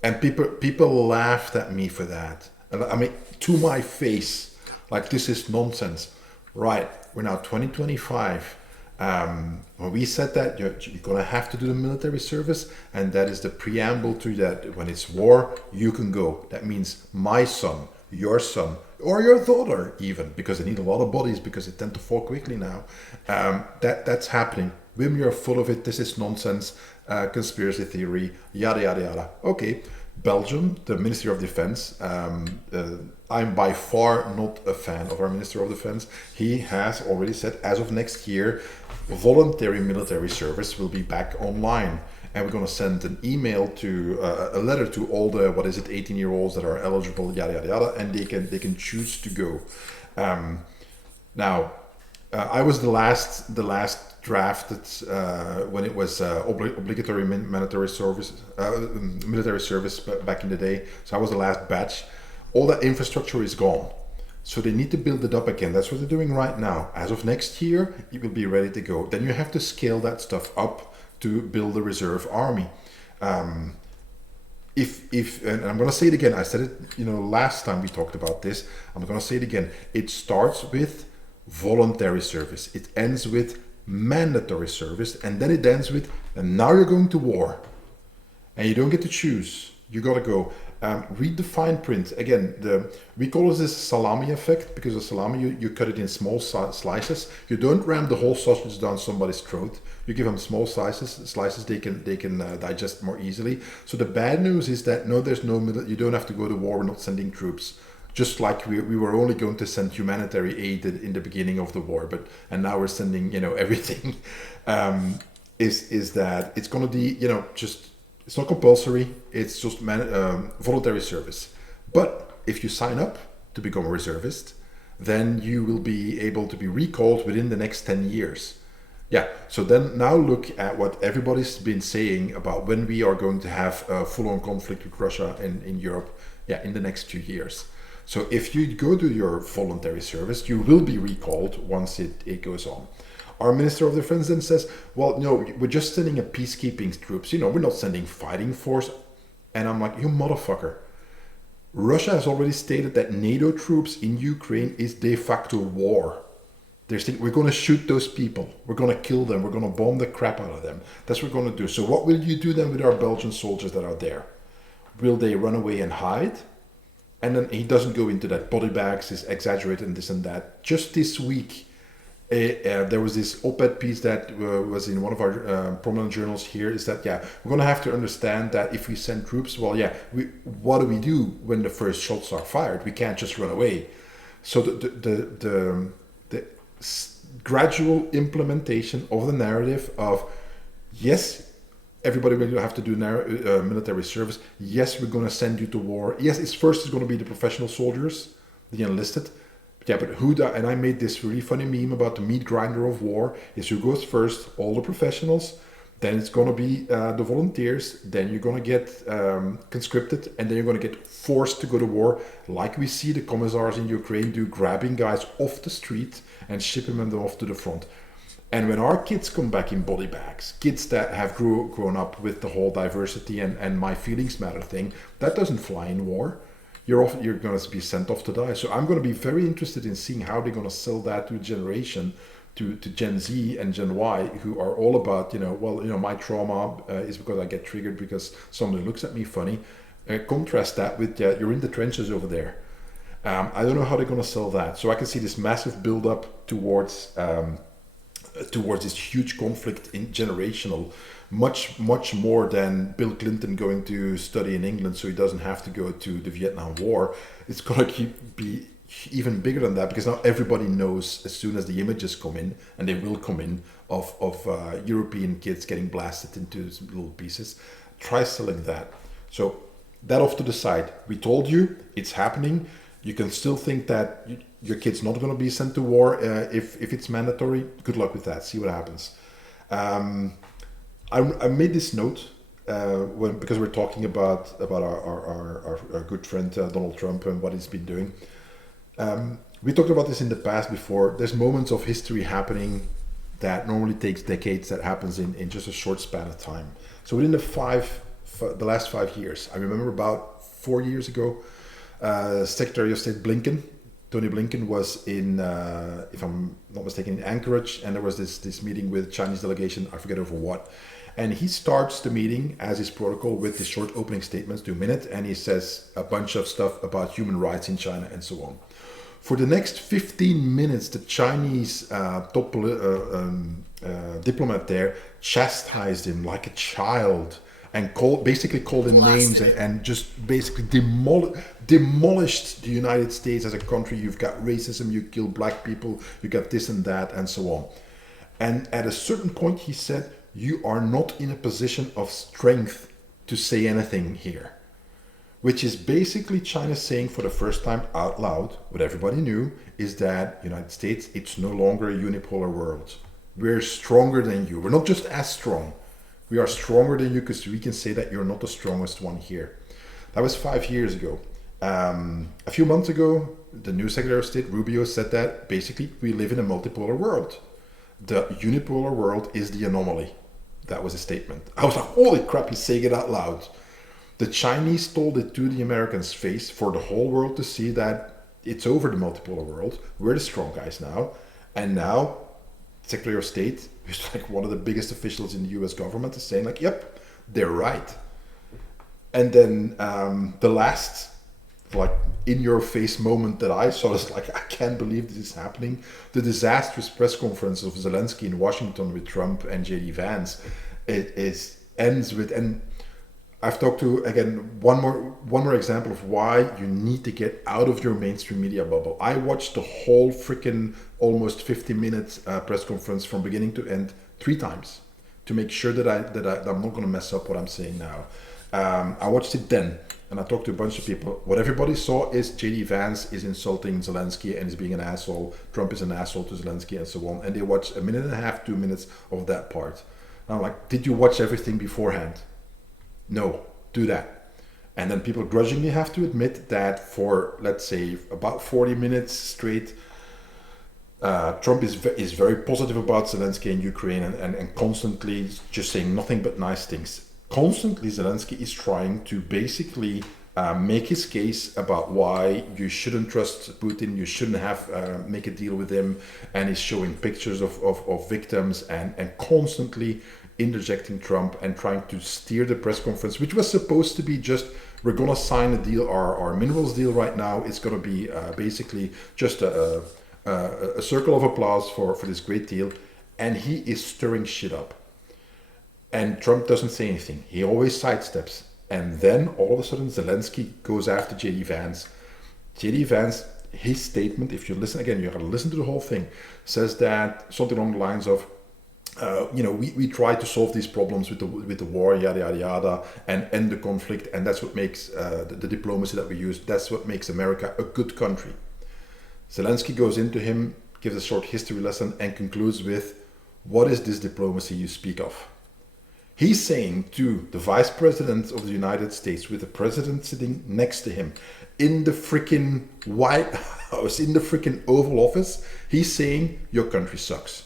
and people laughed at me for that. And I mean, to my face, like, this is nonsense. Right, we're now 2025. When we said that you're going to have to do the military service, and that is the preamble to that. When it's war, you can go. That means my son, your son, or your daughter even, because they need a lot of bodies because they tend to fall quickly now. That's happening. Wim, you're full of it. This is nonsense, conspiracy theory, yada yada yada. Okay. Belgium, the Ministry of Defense, I'm by far not a fan of our Minister of Defense. He has already said, as of next year, voluntary military service will be back online. And we're going to send an email a letter to all the, 18-year-olds that are eligible, yada, yada, yada, and they can choose to go. Now, I was the last drafted when it was obligatory military service back in the day. So I was the last batch. All that infrastructure is gone. So they need to build it up again. That's what they're doing right now. As of next year, it will be ready to go. Then you have to scale that stuff up to build a reserve army. If and I'm going to say it again. I said it, last time we talked about this. I'm going to say it again. It starts with voluntary service. It ends with mandatory service, and then it ends with, and now you're going to war, and you don't get to choose. You got to go. Read the fine print. Again, we call this salami effect, because the salami, you cut it in small slices. You don't ram the whole sausage down somebody's throat. You give them small slices they can digest more easily. So the bad news is that you don't have to go to war. We're not sending troops. Just like we were only going to send humanitarian aid in the beginning of the war, and now we're sending everything. Is that it's going to be it's not compulsory. It's just voluntary service. But if you sign up to become a reservist, then you will be able to be recalled within the next 10 years. Yeah, so then now look at what everybody's been saying about when we are going to have a full-on conflict with Russia in Europe, yeah, in the next 2 years. So if you go to your voluntary service, you will be recalled once it goes on. Our Minister of Defense then says, well, no, we're just sending a peacekeeping troops, we're not sending fighting force. And I'm like, you motherfucker. Russia has already stated that NATO troops in Ukraine is de facto war. They're saying, we're going to shoot those people. We're going to kill them. We're going to bomb the crap out of them. That's what we're going to do. So what will you do then with our Belgian soldiers that are there? Will they run away and hide? And then he doesn't go into that. Body bags is exaggerated and this and that. Just this week, there was this op-ed piece that was in one of our prominent journals here, is that, yeah, we're going to have to understand that if we send troops, well, yeah, what do we do when the first shots are fired? We can't just run away. So the gradual implementation of the narrative of, yes, everybody will have to do military service. Yes, we're going to send you to war. Yes, it's going to be the professional soldiers, the enlisted. Yeah, but and I made this really funny meme about the meat grinder of war. Is who goes first? All the professionals. Then it's going to be the volunteers. Then you're going to get conscripted, and then you're going to get forced to go to war, like we see the commissars in Ukraine do, grabbing guys off the street and shipping them off to the front. And when our kids come back in body bags, kids that have grown up with the whole diversity and my feelings matter thing, that doesn't fly in war. You're going to be sent off to die. So I'm going to be very interested in seeing how they're going to sell that to a generation, to Gen Z and Gen Y, who are all about, my trauma is because I get triggered because somebody looks at me funny. Contrast that with, you're in the trenches over there. I don't know how they're going to sell that. So I can see this massive build-up towards this huge conflict in generational, much more than Bill Clinton going to study in England so he doesn't have to go to the Vietnam War. It's going to be even bigger than that, because now everybody knows as soon as the images come in, and they will come in, of European kids getting blasted into little pieces. Try selling that. So that off to the side. We told you it's happening. You can still think that your kid's not going to be sent to war if it's mandatory. Good luck with that. See what happens. I made this note because we're talking about our good friend Donald Trump and what he's been doing. We talked about this in the past before. There's moments of history happening that normally takes decades, that happens in just a short span of time. So within the last 5 years, I remember about 4 years ago, Secretary of State Tony Blinken was in, if I'm not mistaken, in Anchorage, and there was this meeting with Chinese delegation, I forget over what. And he starts the meeting, as his protocol, with the short opening statements, 2 minutes, and he says a bunch of stuff about human rights in China and so on. For the next 15 minutes, the Chinese top diplomat there chastised him like a child and basically called him names and just basically demolished the United States as a country. You've got racism, you kill black people, you got this and that, and so on. And at a certain point, he said, you are not in a position of strength to say anything here. Which is basically China saying for the first time out loud, what everybody knew, is that United States, it's no longer a unipolar world. We're stronger than you. We're not just as strong. We are stronger than you because we can say that you're not the strongest one here. That was 5 years ago. A few months ago, the new Secretary of State, Rubio, said that basically we live in a multipolar world. The unipolar world is the anomaly. That was a statement. I was like, holy crap, he's saying it out loud. The Chinese told it to the Americans' face for the whole world to see that it's over the multipolar world. We're the strong guys now. And now, Secretary of State, who's like one of the biggest officials in the US government, is saying like, yep, they're right. And then the last like in-your-face moment that I saw is like, I can't believe this is happening. The disastrous press conference of Zelensky in Washington with Trump and J.D. Vance, ends with, and I've talked to, again, one more example of why you need to get out of your mainstream media bubble. I watched the whole freaking almost 50-minute press conference from beginning to end 3 times to make sure that I'm not going to mess up what I'm saying now. I watched it then, and I talked to a bunch of people. What everybody saw is J.D. Vance is insulting Zelensky and is being an asshole. Trump is an asshole to Zelensky and so on. And they watched a minute and a half, 2 minutes of that part. And I'm like, did you watch everything beforehand? No, do that. And then people grudgingly have to admit that for, let's say, about 40 minutes straight, Trump is very positive about Zelensky and Ukraine and constantly just saying nothing but nice things. Constantly, Zelensky is trying to basically make his case about why you shouldn't trust Putin, you shouldn't have make a deal with him, and he's showing pictures of victims and constantly interjecting Trump and trying to steer the press conference, which was supposed to be just, we're going to sign a deal, our minerals deal right now. It's going to be basically just a circle of applause for this great deal, and he is stirring shit up. And Trump doesn't say anything. He always sidesteps. And then all of a sudden Zelensky goes after J.D. Vance. J.D. Vance, his statement, if you listen again, you have to listen to the whole thing, says that something along the lines of, we try to solve these problems with the war, yada yada yada, and end the conflict, and that's what makes the diplomacy that we use. That's what makes America a good country. Zelensky goes into him, gives a short history lesson, and concludes with, "What is this diplomacy you speak of?" He's saying to the Vice President of the United States, with the President sitting next to him in the freaking White House, in the freaking Oval Office, he's saying, "Your country sucks.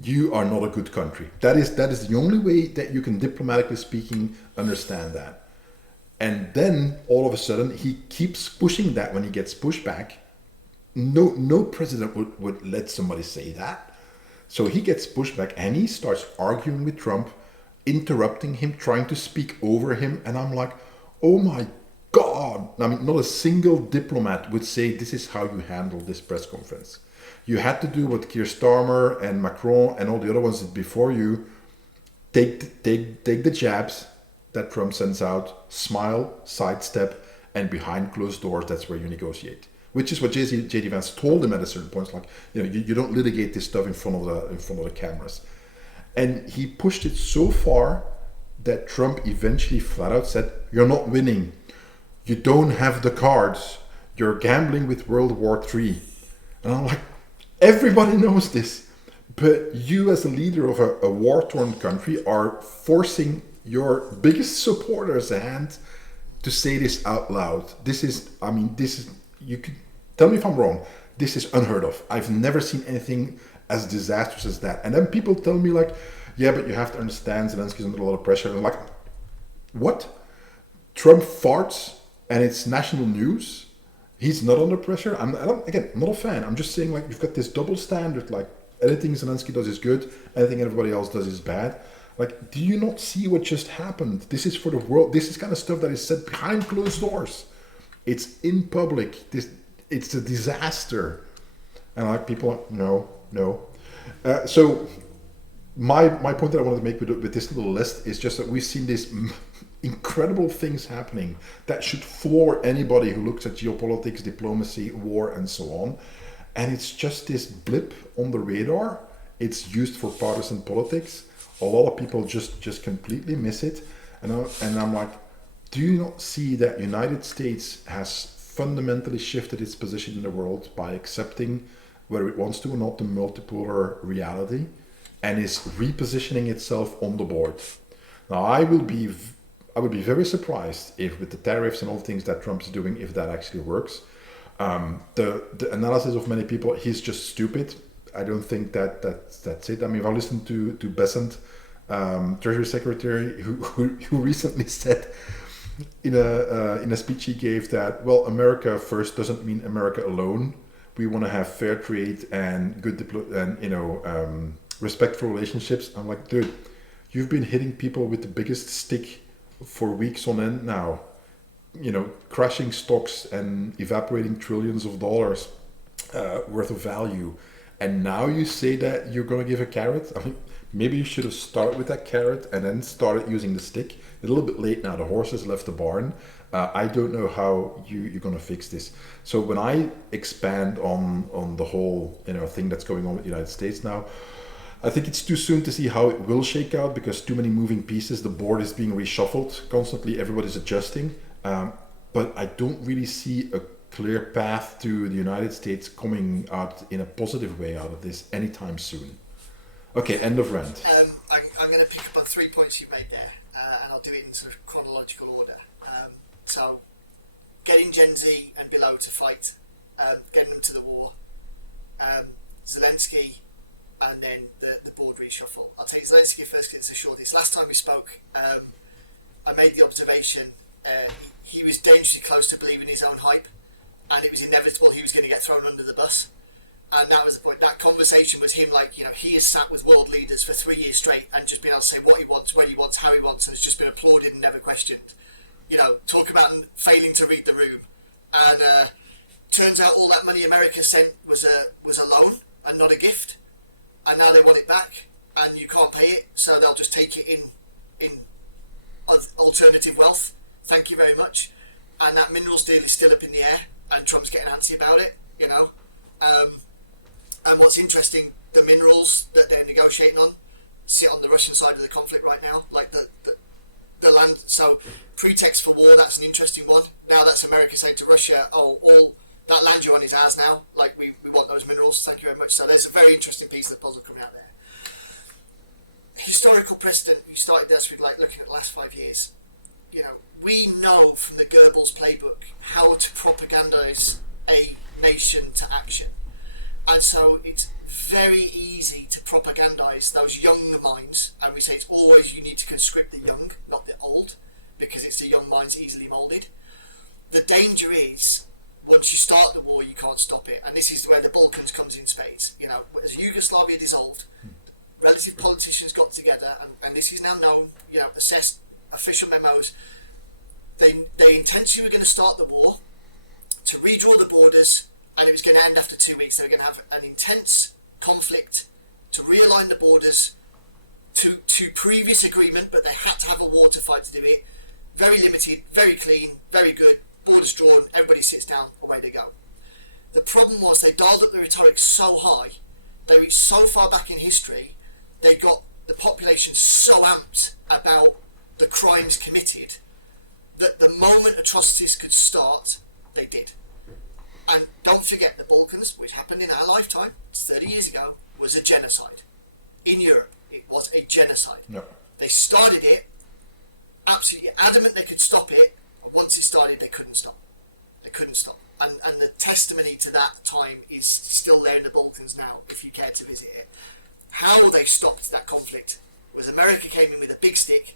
You are not a good country." That is the only way that you can, diplomatically speaking, understand that. And then all of a sudden he keeps pushing that when he gets pushback. No president would let somebody say that. So he gets pushed back and he starts arguing with Trump, interrupting him, trying to speak over him. And I'm like, oh my God. I mean, not a single diplomat would say this is how you handle this press conference. You had to do what Keir Starmer and Macron and all the other ones did before you. Take the jabs that Trump sends out, smile, sidestep, and behind closed doors, that's where you negotiate. Which is what J.D. Vance told him at a certain point. It's like, you don't litigate this stuff in front of the cameras. And he pushed it so far that Trump eventually flat out said, "You're not winning. You don't have the cards. You're gambling with World War III." And I'm like, everybody knows this. But you as a leader of a war-torn country are forcing your biggest supporters' hand to say this out loud. This is, you could tell me if I'm wrong, this is unheard of. I've never seen anything as disastrous as that. And then people tell me like, yeah, but you have to understand Zelensky's under a lot of pressure. And I'm like, what? Trump farts and it's national news? He's not under pressure? I'm not a fan. I'm just saying, like, you've got this double standard, like anything Zelensky does is good, anything everybody else does is bad. Like, do you not see what just happened? This is for the world. This is kind of stuff that is said behind closed doors. It's in public. It's a disaster. And like, people are, no. So my point that I wanted to make with this little list is just that we've seen these incredible things happening that should floor anybody who looks at geopolitics, diplomacy, war, and so on. And it's just this blip on the radar. It's used for partisan politics. A lot of people just completely miss it. And I'm like, do you not see that United States has fundamentally shifted its position in the world by accepting, whether it wants to or not, the multipolar reality, and is repositioning itself on the board? Now, I would be very surprised if, with the tariffs and all the things that Trump is doing, if that actually works. The analysis of many people, he's just stupid. I don't think that's it. I mean, if I listen to Bessent, Treasury Secretary, who recently said in a speech he gave that, well, America first doesn't mean America alone. We want to have fair trade and good respectful relationships. I'm like, dude, you've been hitting people with the biggest stick for weeks on end now. Crashing stocks and evaporating trillions of dollars worth of value. And now you say that you're going to give a carrot? I mean, maybe you should have started with that carrot and then started using the stick. A little bit late now. The horse has left the barn. I don't know how you're going to fix this. So when I expand on the whole thing that's going on with the United States now, I think it's too soon to see how it will shake out because too many moving pieces. The board is being reshuffled constantly. Everybody's adjusting. But I don't really see a clear path to the United States coming out in a positive way out of this anytime soon. Okay, end of rant. I'm going to pick up on 3 points you've made there, and I'll do it in sort of chronological order. So, getting Gen Z and below to fight, getting them to the war, Zelensky, and then the board reshuffle. I'll take Zelensky first because it's the shortest. Last time we spoke, I made the observation he was dangerously close to believing his own hype, and it was inevitable he was going to get thrown under the bus. And that was the point. That conversation was him, like, he has sat with world leaders for 3 years straight and just been able to say what he wants, when he wants, how he wants, and has just been applauded and never questioned. Talk about failing to read the room. And turns out all that money America sent was a loan and not a gift. And now they want it back, and you can't pay it, so they'll just take it in alternative wealth. Thank you very much. And that minerals deal is still up in the air, and Trump's getting antsy about it, And what's interesting, the minerals that they're negotiating on sit on the Russian side of the conflict right now, like the land. So pretext for war, that's an interesting one. Now that's America saying to Russia, all that land you're on is ours now. Like we want those minerals. Thank you very much. So there's a very interesting piece of the puzzle coming out there. Historical precedent. You started this with looking at the last 5 years. We know from the Goebbels playbook how to propagandize a nation to action. And so it's very easy to propagandize those young minds. And we say it's always you need to conscript the young, not the old, because it's the young minds easily molded. The danger is once you start the war, you can't stop it. And this is where the Balkans comes in spades. As Yugoslavia dissolved, relative politicians got together, and this is now known, assessed official memos. They intentionally were going to start the war to redraw the borders, and it was going to end after 2 weeks. They were going to have an intense conflict to realign the borders to previous agreement, but they had to have a war to fight to do it. Very limited, very clean, very good. Borders drawn, everybody sits down, away they go. The problem was they dialed up the rhetoric so high, they reached so far back in history, they got the population so amped about the crimes committed that the moment atrocities could start, they did. And don't forget, the Balkans, which happened in our lifetime, 30 years ago, was a genocide. In Europe, it was a genocide. No. They started it, absolutely adamant they could stop it, and once it started, they couldn't stop. They couldn't stop. And the testimony to that time is still there in the Balkans now, if you care to visit it. How they stopped that conflict was America came in with a big stick,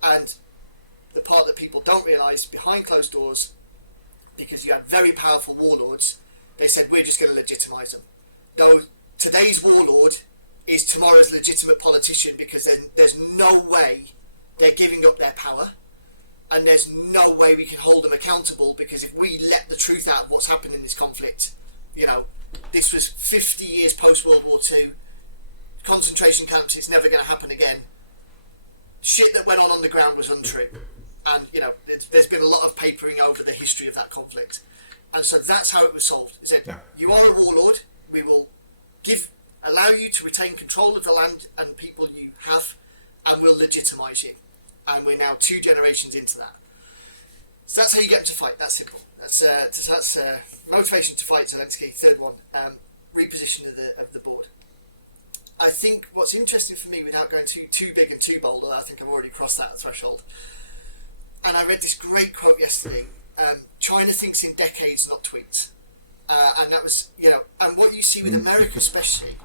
and the part that people don't realise, behind closed doors, because you had very powerful warlords, they said, we're just going to legitimise them. Though today's warlord is tomorrow's legitimate politician, because there's no way they're giving up their power, and there's no way we can hold them accountable, because if we let the truth out of what's happened in this conflict, this was 50 years post-World War II, concentration camps, it's never going to happen again. Shit that went on the ground was untrue. And, there's been a lot of papering over the history of that conflict. And so that's how it was solved. It said, You are a warlord, we will allow you to retain control of the land and people you have, and we'll legitimise you. And we're now 2 generations into that. So that's how you get them to fight. That's simple. That's motivation to fight, Zelensky. Third one, reposition of the board. I think what's interesting for me, without going too big and too bold, although I think I've already crossed that threshold, and I read this great quote yesterday, China thinks in decades, not tweets. And that was, and what you see with America especially,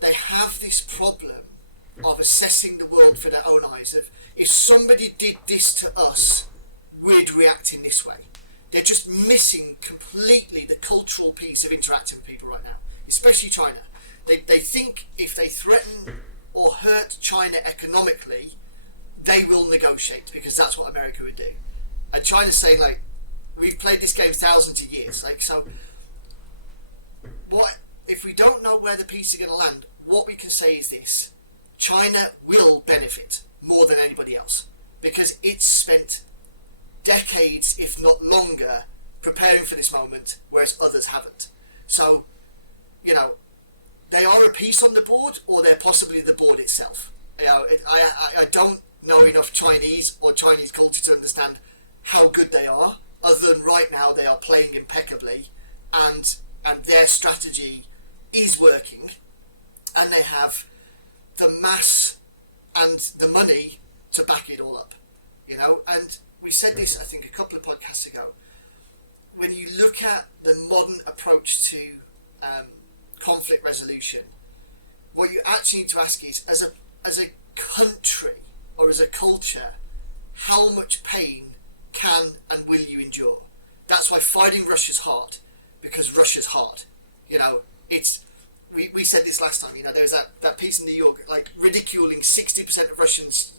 they have this problem of assessing the world for their own eyes. If somebody did this to us, we'd react in this way. They're just missing completely the cultural piece of interacting with people right now, especially China. They think if they threaten or hurt China economically, they will negotiate, because that's what America would do. And China's saying, we've played this game thousands of years. So what if we don't know where the peace is going to land? What we can say is this: China will benefit more than anybody else, because it's spent decades, if not longer, preparing for this moment, whereas others haven't. So, they are a piece on the board, or they're possibly the board itself. I don't know enough Chinese or Chinese culture to understand how good they are, other than right now they are playing impeccably, and their strategy is working, and they have the mass and the money to back it all up, and we said this I think a couple of podcasts ago. When you look at the modern approach to conflict resolution, what you actually need to ask is, as a country or as a culture, how much pain can and will you endure? That's why fighting Russia's hard, because Russia's hard. It's we said this last time. There was that piece in New York, like ridiculing 60% of Russians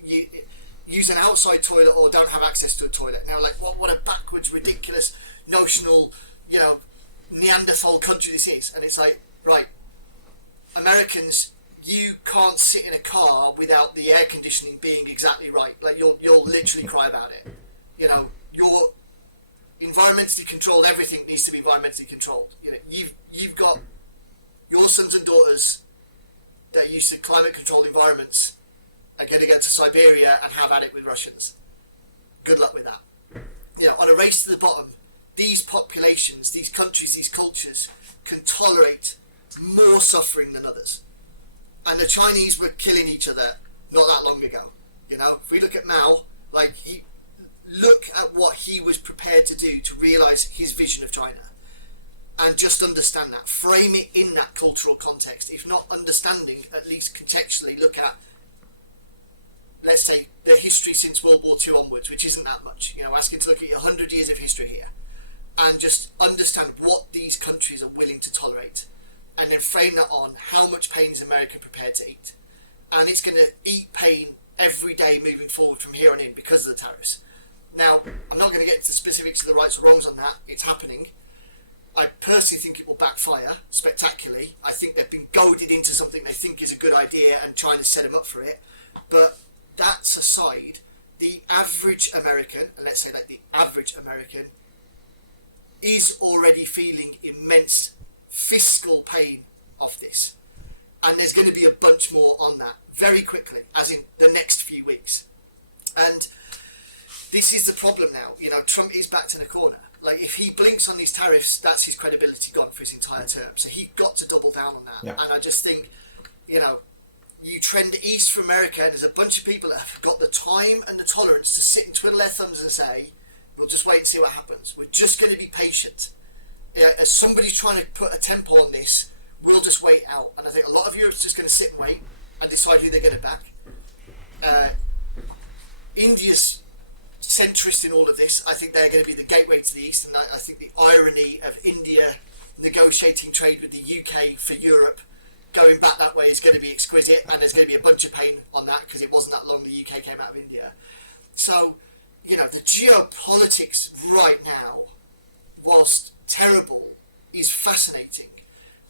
use an outside toilet or don't have access to a toilet. Now, like, what a backwards, ridiculous, notional, Neanderthal country this is. And it's like, right, Americans, you can't sit in a car without the air conditioning being exactly right. Like, you'll literally cry about it. You're environmentally controlled. Everything needs to be environmentally controlled. You've got your sons and daughters that are used to climate controlled environments are going to go to Siberia and have at it with Russians. Good luck with that. On a race to the bottom, these populations, these countries, these cultures can tolerate more suffering than others. And the Chinese were killing each other not that long ago. If we look at Mao, look at what he was prepared to do to realise his vision of China. And just understand that. Frame it in that cultural context. If not understanding, at least contextually look at, let's say, the history since World War II onwards, which isn't that much. Asking to look at 100 years of history here. And just understand what these countries are willing to tolerate. And then frame that on how much pain is America prepared to eat. And it's going to eat pain every day moving forward from here on in because of the tariffs. Now, I'm not going to get into the specifics of the rights or wrongs on that. It's happening. I personally think it will backfire spectacularly. I think they've been goaded into something they think is a good idea and trying to set them up for it. But that's aside, the average American, and let's say like the average American, is already feeling immense fiscal pain off this. And there's going to be a bunch more on that very quickly, as in the next few weeks. And this is the problem now. Trump is backed in a corner. Like, if he blinks on these tariffs, that's his credibility gone for his entire term. So he got to double down on that. Yeah. And I just think, you trend east for America, and there's a bunch of people that have got the time and the tolerance to sit and twiddle their thumbs and say, we'll just wait and see what happens. We're just going to be patient. As somebody's trying to put a tempo on this, we'll just wait out. And I think a lot of Europe's just going to sit and wait and decide who they're going to back. India's centrist in all of this. I think they're going to be the gateway to the East, and I think the irony of India negotiating trade with the UK for Europe going back that way is going to be exquisite, and there's going to be a bunch of pain on that because it wasn't that long the UK came out of India. So, the geopolitics right now, whilst terrible, is fascinating,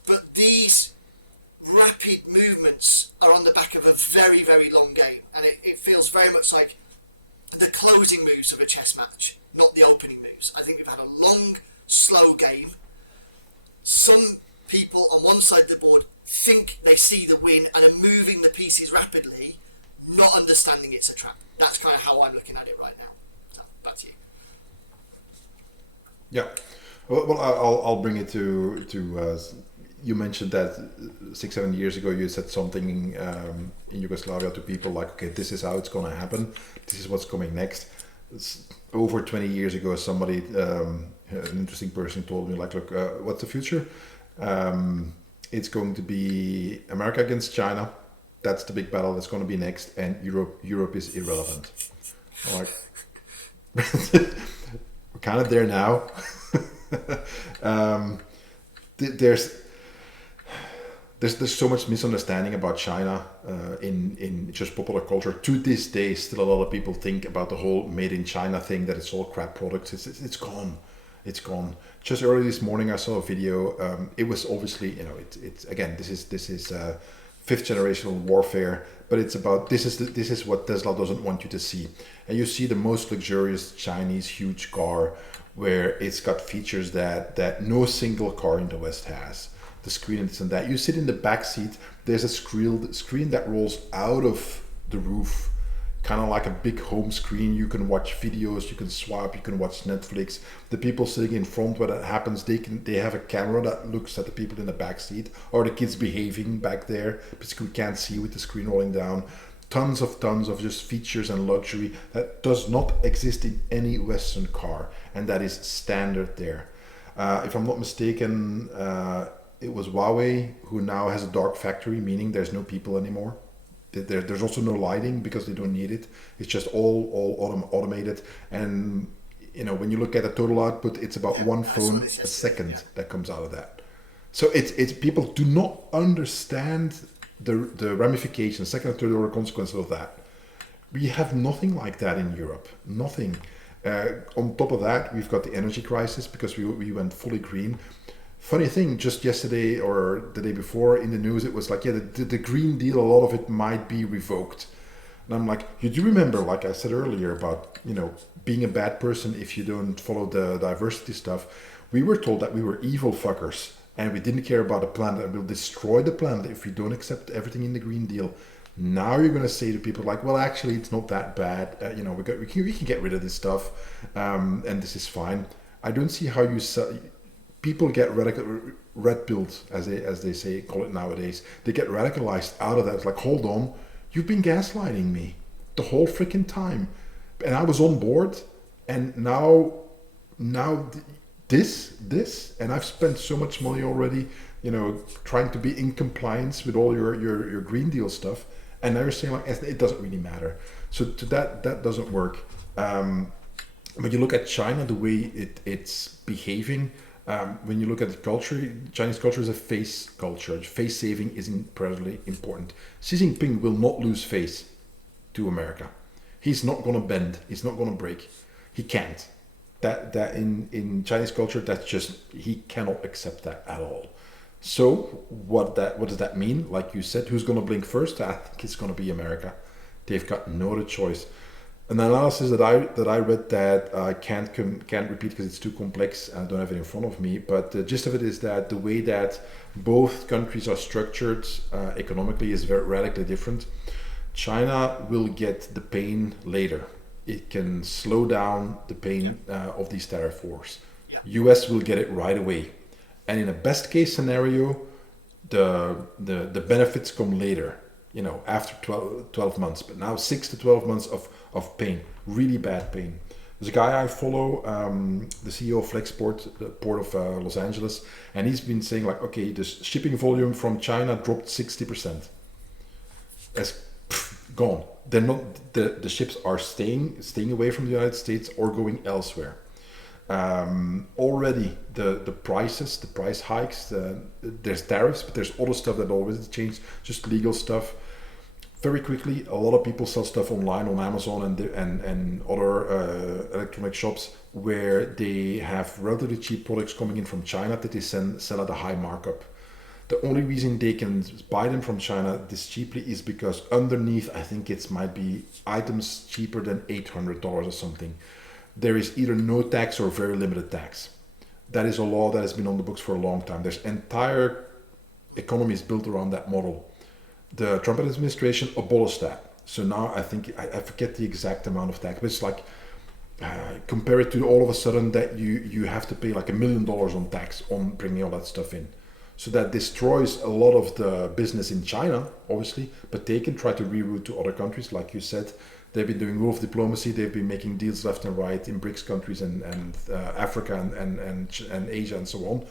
but these rapid movements are on the back of a very, very long game, and it feels very much like the closing moves of a chess match, not the opening moves. I think we've had a long, slow game. Some people on one side of the board think they see the win and are moving the pieces rapidly, not understanding it's a trap. That's kind of how I'm looking at it right now. So, back to you. Yeah. Well, I'll bring it to you mentioned that 6-7 years ago you said something in Yugoslavia to people like, okay, this is how it's going to happen. This is what's coming next. It's over 20 years ago, somebody, an interesting person told me, like, look, what's the future? It's going to be America against China. That's the big battle that's going to be next. And Europe is irrelevant. Like, we're kind of there now. There's so much misunderstanding about China in just popular culture. To this day, still a lot of people think about the whole made in China thing, that it's all crap products. It's gone. It's gone. Just early this morning, I saw a video. It was obviously, it's again, this is fifth generational warfare, but it's about this is what Tesla doesn't want you to see. And you see the most luxurious Chinese huge car, where it's got features that no single car in the West has. the screen and this and that. You sit in the back seat. There's a screen that rolls out of the roof, kind of like a big home screen. You can watch videos, you can swipe, you can watch Netflix. The people sitting in front where that happens, they have a camera that looks at the people in the back seat or the kids behaving back there because we can't see with the screen rolling down. Tons of just features and luxury that does not exist in any Western car, and that is standard there. If I'm not mistaken, it was Huawei who now has a dark factory, meaning there's no people anymore. There's also no lighting because they don't need it. It's just all automated. And when you look at the total output, it's about one phone a second that comes out of that. So it's people do not understand the ramifications, second and third order consequences of that. We have nothing like that in Europe. Nothing. On top of that, we've got the energy crisis because we went fully green. Funny thing, just yesterday or the day before in the news, it was like, the Green Deal, a lot of it might be revoked. And I'm like, you do remember, like I said earlier, about being a bad person if you don't follow the diversity stuff. We were told that we were evil fuckers and we didn't care about the planet and we'll destroy the planet if we don't accept everything in the Green Deal. Now you're going to say to people like, well, actually, it's not that bad. We can get rid of this stuff, and this is fine. I don't see how you people get red pilled, as they say, call it nowadays. They get radicalized out of that. It's like, hold on, you've been gaslighting me the whole freaking time, and I was on board, and now this, and I've spent so much money already, trying to be in compliance with all your Green Deal stuff. And now you're saying like it doesn't really matter. So to that doesn't work. When you look at China, the way it's behaving, when you look at the culture, Chinese culture is a face culture. Face saving is incredibly important. Xi Jinping will not lose face to America. He's not going to bend. He's not going to break. He can't. That in Chinese culture, that's just, he cannot accept that at all. So what does that mean? Like you said, who's going to blink first? I think it's going to be America. They've got no other choice. An analysis that I read that I can't repeat because it's too complex. I don't have it in front of me. But the gist of it is that the way that both countries are structured economically is very radically different. China will get the pain later. It can slow down the pain of these tariff wars. Yeah. US will get it right away. And in a best case scenario, the benefits come later, after 12 months. But now 6 to 12 months of pain, really bad pain. There's a guy I follow, the CEO of Flexport, the port of Los Angeles, and he's been saying like, okay, the shipping volume from China dropped 60%. That's gone. They're not, the ships are staying away from the United States or going elsewhere. Already the prices, the price hikes, there's tariffs, but there's other stuff that always changed, just legal stuff. Very quickly, a lot of people sell stuff online on Amazon and other electronic shops where they have relatively cheap products coming in from China that they sell at a high markup. The only reason they can buy them from China this cheaply is because underneath, I think it might be items cheaper than $800 or something. There is either no tax or very limited tax. That is a law that has been on the books for a long time. There's entire economies built around that model. The Trump administration abolished that. So now I think, I forget the exact amount of tax, but it's like, compare it to all of a sudden that you have to pay like $1 million on tax on bringing all that stuff in. So that destroys a lot of the business in China, obviously, but they can try to reroute to other countries, like you said. They've been doing wolf diplomacy. They've been making deals left and right in BRICS countries and Africa and Asia and so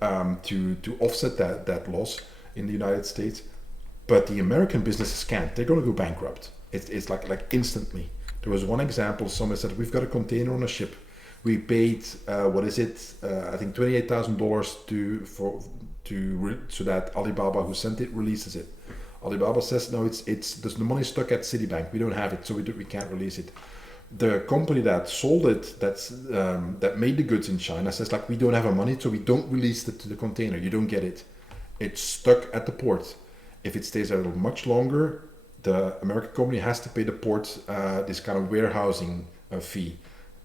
on to offset that loss in the United States. But the American businesses can't. They're going to go bankrupt. It's like instantly. There was one example. Someone said, we've got a container on a ship. We paid I think $28,000 so that Alibaba, who sent it, releases it. Alibaba says, no, there's the money stuck at Citibank. We don't have it, so we can't release it. The company that sold it, that made the goods in China, says like, we don't have our money, so we don't release it to the container. You don't get it. It's stuck at the port. If it stays there a little much longer, the American company has to pay the port this kind of warehousing fee,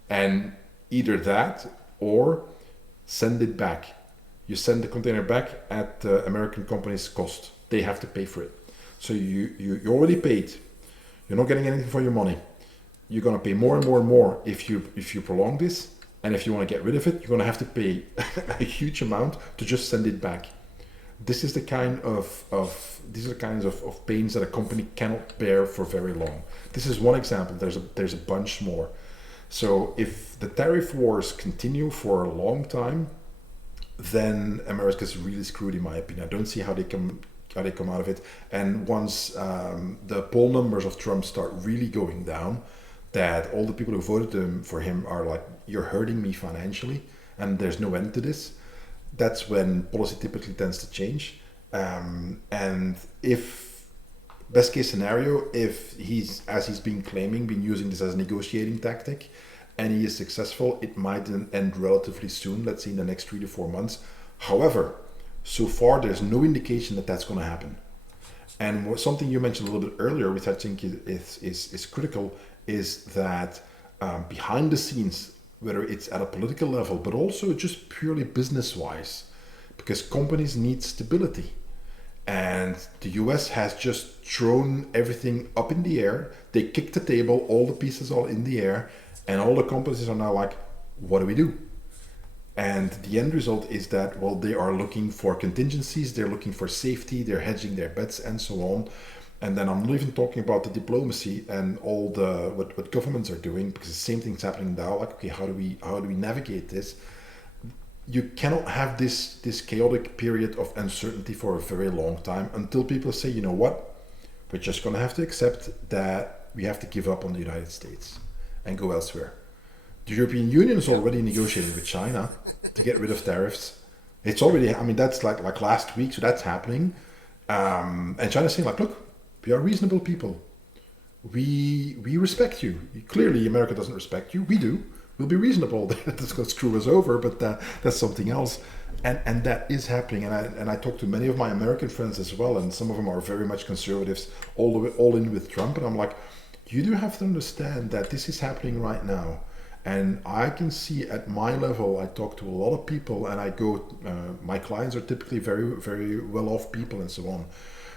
and either that or send it back. You send the container back at the American company's cost. They have to pay for it. So you already paid. You're not getting anything for your money. You're going to pay more and more and more if you prolong this. And if you want to get rid of it, you're going to have to pay a huge amount to just send it back. This is the kind these are the kinds of pains that a company cannot bear for very long. This is one example. There's a bunch more. So if the tariff wars continue for a long time, then America's really screwed, in my opinion. I don't see how they come out of it. And once the poll numbers of Trump start really going down, that all the people who voted for him are like, you're hurting me financially, and there's no end to this. That's when policy typically tends to change. And if best case scenario, if he's, as he's been claiming, been using this as a negotiating tactic, and he is successful, it might end relatively soon, let's say in the next 3 to 4 months. However, so far there's no indication that that's going to happen. And something you mentioned a little bit earlier, which I think is critical, is that behind the scenes, whether it's at a political level, but also just purely business-wise, because companies need stability. And the US has just thrown everything up in the air. They kicked the table, all the pieces are in the air, and all the companies are now like, what do we do? And the end result is that, well, they are looking for contingencies, they're looking for safety, they're hedging their bets and so on. And then I'm not even talking about the diplomacy and all the what governments are doing, because the same thing's happening now. Like, okay, how do we navigate this? You cannot have this chaotic period of uncertainty for a very long time until people say, you know what, we're just going to have to accept that we have to give up on the United States and go elsewhere. The European Union is already negotiating with China to get rid of tariffs. It's already, I mean, that's like last week, so that's happening. And China's saying like, look, we are reasonable people. We respect you. Clearly, America doesn't respect you. We do. We'll be reasonable. That's going to screw us over, but that's something else. And that is happening. And I talk to many of my American friends as well, and some of them are very much conservatives, all in with Trump. And I'm like, you do have to understand that this is happening right now. And I can see at my level, I talk to a lot of people, and I go, my clients are typically very, very well-off people and so on.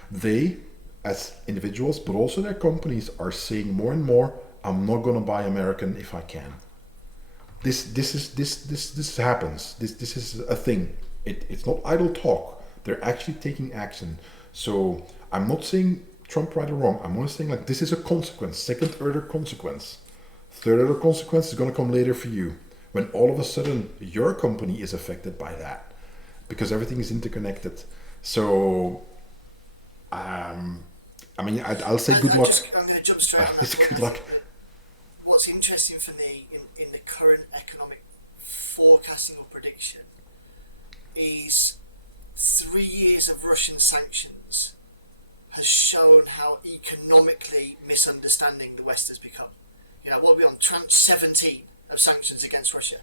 They, as individuals, but also their companies, are saying more and more, I'm not going to buy American if I can. This happens. This is a thing. It's not idle talk. They're actually taking action. So I'm not saying Trump right or wrong. I'm only saying like this is a consequence, second order consequence. Third order consequence is going to come later for you, when all of a sudden your company is affected by that, because everything is interconnected. So, I mean, I'll say. I'm going to jump straight on that point. I think that what's interesting for me in the current economic forecasting or prediction is 3 years of Russian sanctions has shown how economically misunderstanding the West has become. You know, what are we on? Tranche 17 of sanctions against Russia.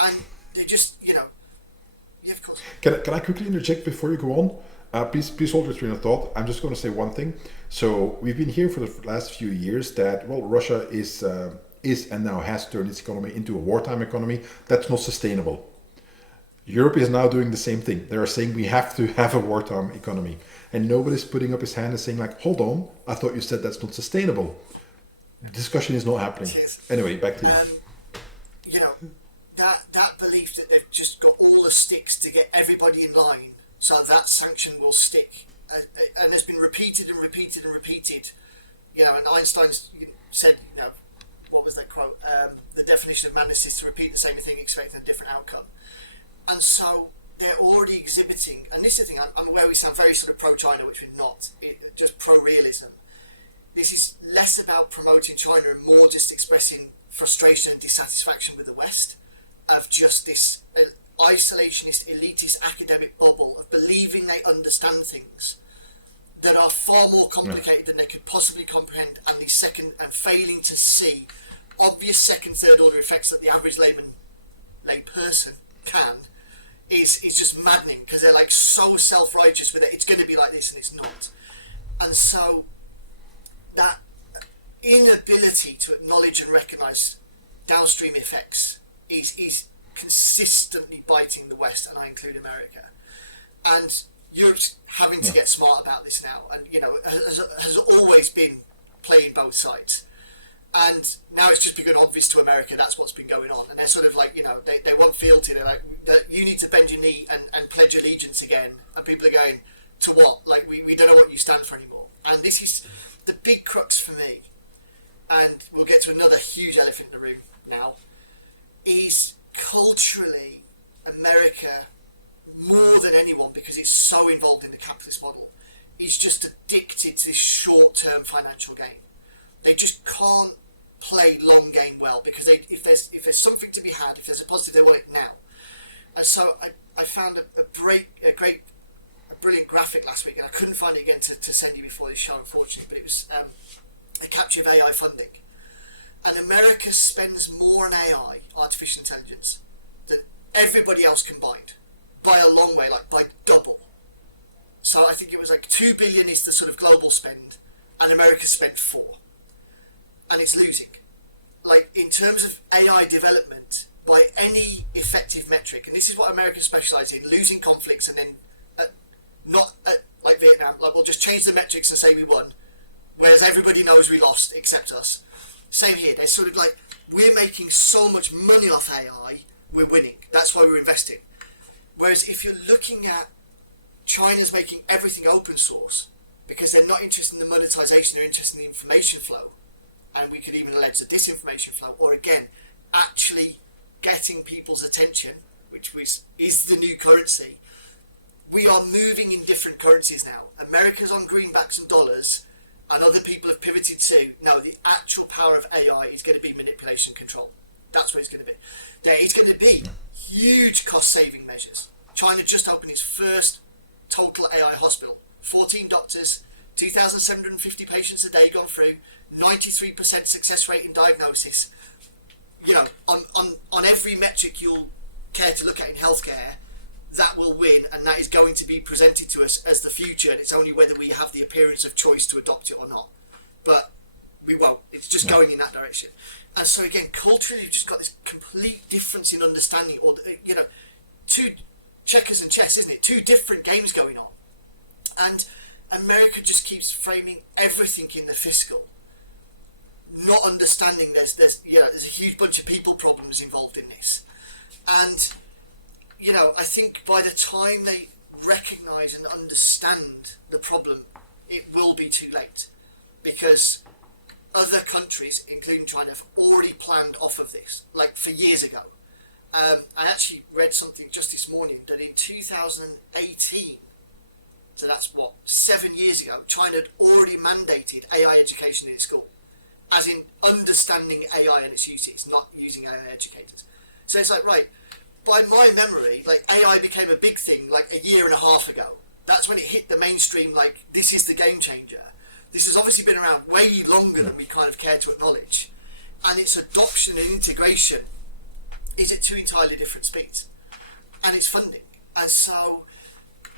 And they just, yeah, of course. Can I quickly interject before you go on? Please hold your train of thought. I'm just going to say one thing. So we've been here for the last few years that, well, Russia is and now has turned its economy into a wartime economy. That's not sustainable. Europe is now doing the same thing. They are saying we have to have a wartime economy. And nobody's putting up his hand and saying like, hold on, I thought you said that's not sustainable. The discussion is not happening. Cheers. Anyway, back to you. You know, that belief that they've just got all the sticks to get everybody in line so that sanction will stick, and has been repeated and repeated and repeated. You know, and Einstein's said, you know, what was that quote? The definition of madness is to repeat the same thing expecting a different outcome. And so they're already exhibiting, and this is the thing, I'm aware we sound very sort of pro-China, which we're not, just pro-realism. This is less about promoting China and more just expressing frustration and dissatisfaction with the West, of just this isolationist, elitist academic bubble of believing they understand things that are far more complicated than they could possibly comprehend, and failing to see obvious second, third order effects that the average layperson can, is just maddening, because they're like so self-righteous with it. It's going to be like this and it's not. And so that inability to acknowledge and recognise downstream effects is consistently biting the West, and I include America. And Europe's having to get smart about this now, and has always been playing both sides. And now it's just become obvious to America that's what's been going on. And they're sort of like, they want fealty. They're like, you need to bend your knee and pledge allegiance again. And people are going, to what? Like, we don't know what you stand for anymore. And this is the big crux for me. And we'll get to another huge elephant in the room now. Is culturally, America, more than anyone, because it's so involved in the capitalist model, is just addicted to this short-term financial gain. They just can't play long game well, because if there's something to be had, if there's a positive, they want it now. And so I found a brilliant graphic last week, and I couldn't find it again to send you before this show, unfortunately, but it was a capture of AI funding. And America spends more on AI, artificial intelligence, than everybody else combined, by a long way, like by double. So I think it was like 2 billion is the sort of global spend, and America spent 4. And it's losing. Like, in terms of AI development, by any effective metric, and this is what America specialises in, losing conflicts and then like Vietnam, like, we'll just change the metrics and say we won, whereas everybody knows we lost except us. Same here. They're sort of like, we're making so much money off AI, we're winning. That's why we're investing. Whereas if you're looking at China's making everything open source because they're not interested in the monetization, they're interested in the information flow. And we could even allege the disinformation flow, or again, actually getting people's attention, which is the new currency. We are moving in different currencies now. America's on greenbacks and dollars, and other people have pivoted to, no, the actual power of AI is going to be manipulation and control. That's what it's going to be. There is going to be huge cost-saving measures. China just opened its first total AI hospital. 14 doctors, 2,750 patients a day gone through, 93% success rate in diagnosis. On every metric you'll care to look at in healthcare, that will win, and that is going to be presented to us as the future, and it's only whether we have the appearance of choice to adopt it or not. But we won't. It's just going in that direction. And so again, culturally, you've just got this complete difference in understanding, or two checkers and chess, isn't it? Two different games going on. And America just keeps framing everything in the fiscal, not understanding there's a huge bunch of people problems involved in this. And I think by the time they recognise and understand the problem, it will be too late, because other countries, including China, have already planned off of this, like for years ago. I actually read something just this morning that in 2018, so that's 7 years ago, China had already mandated AI education in its school, as in understanding AI and its uses, not using AI educators. So it's like, right, by my memory, like, AI became a big thing like a year and a half ago. That's when it hit the mainstream, like, this is the game changer. This has obviously been around way longer than we kind of care to acknowledge. And its adoption and integration is at two entirely different speeds. And it's funding. And so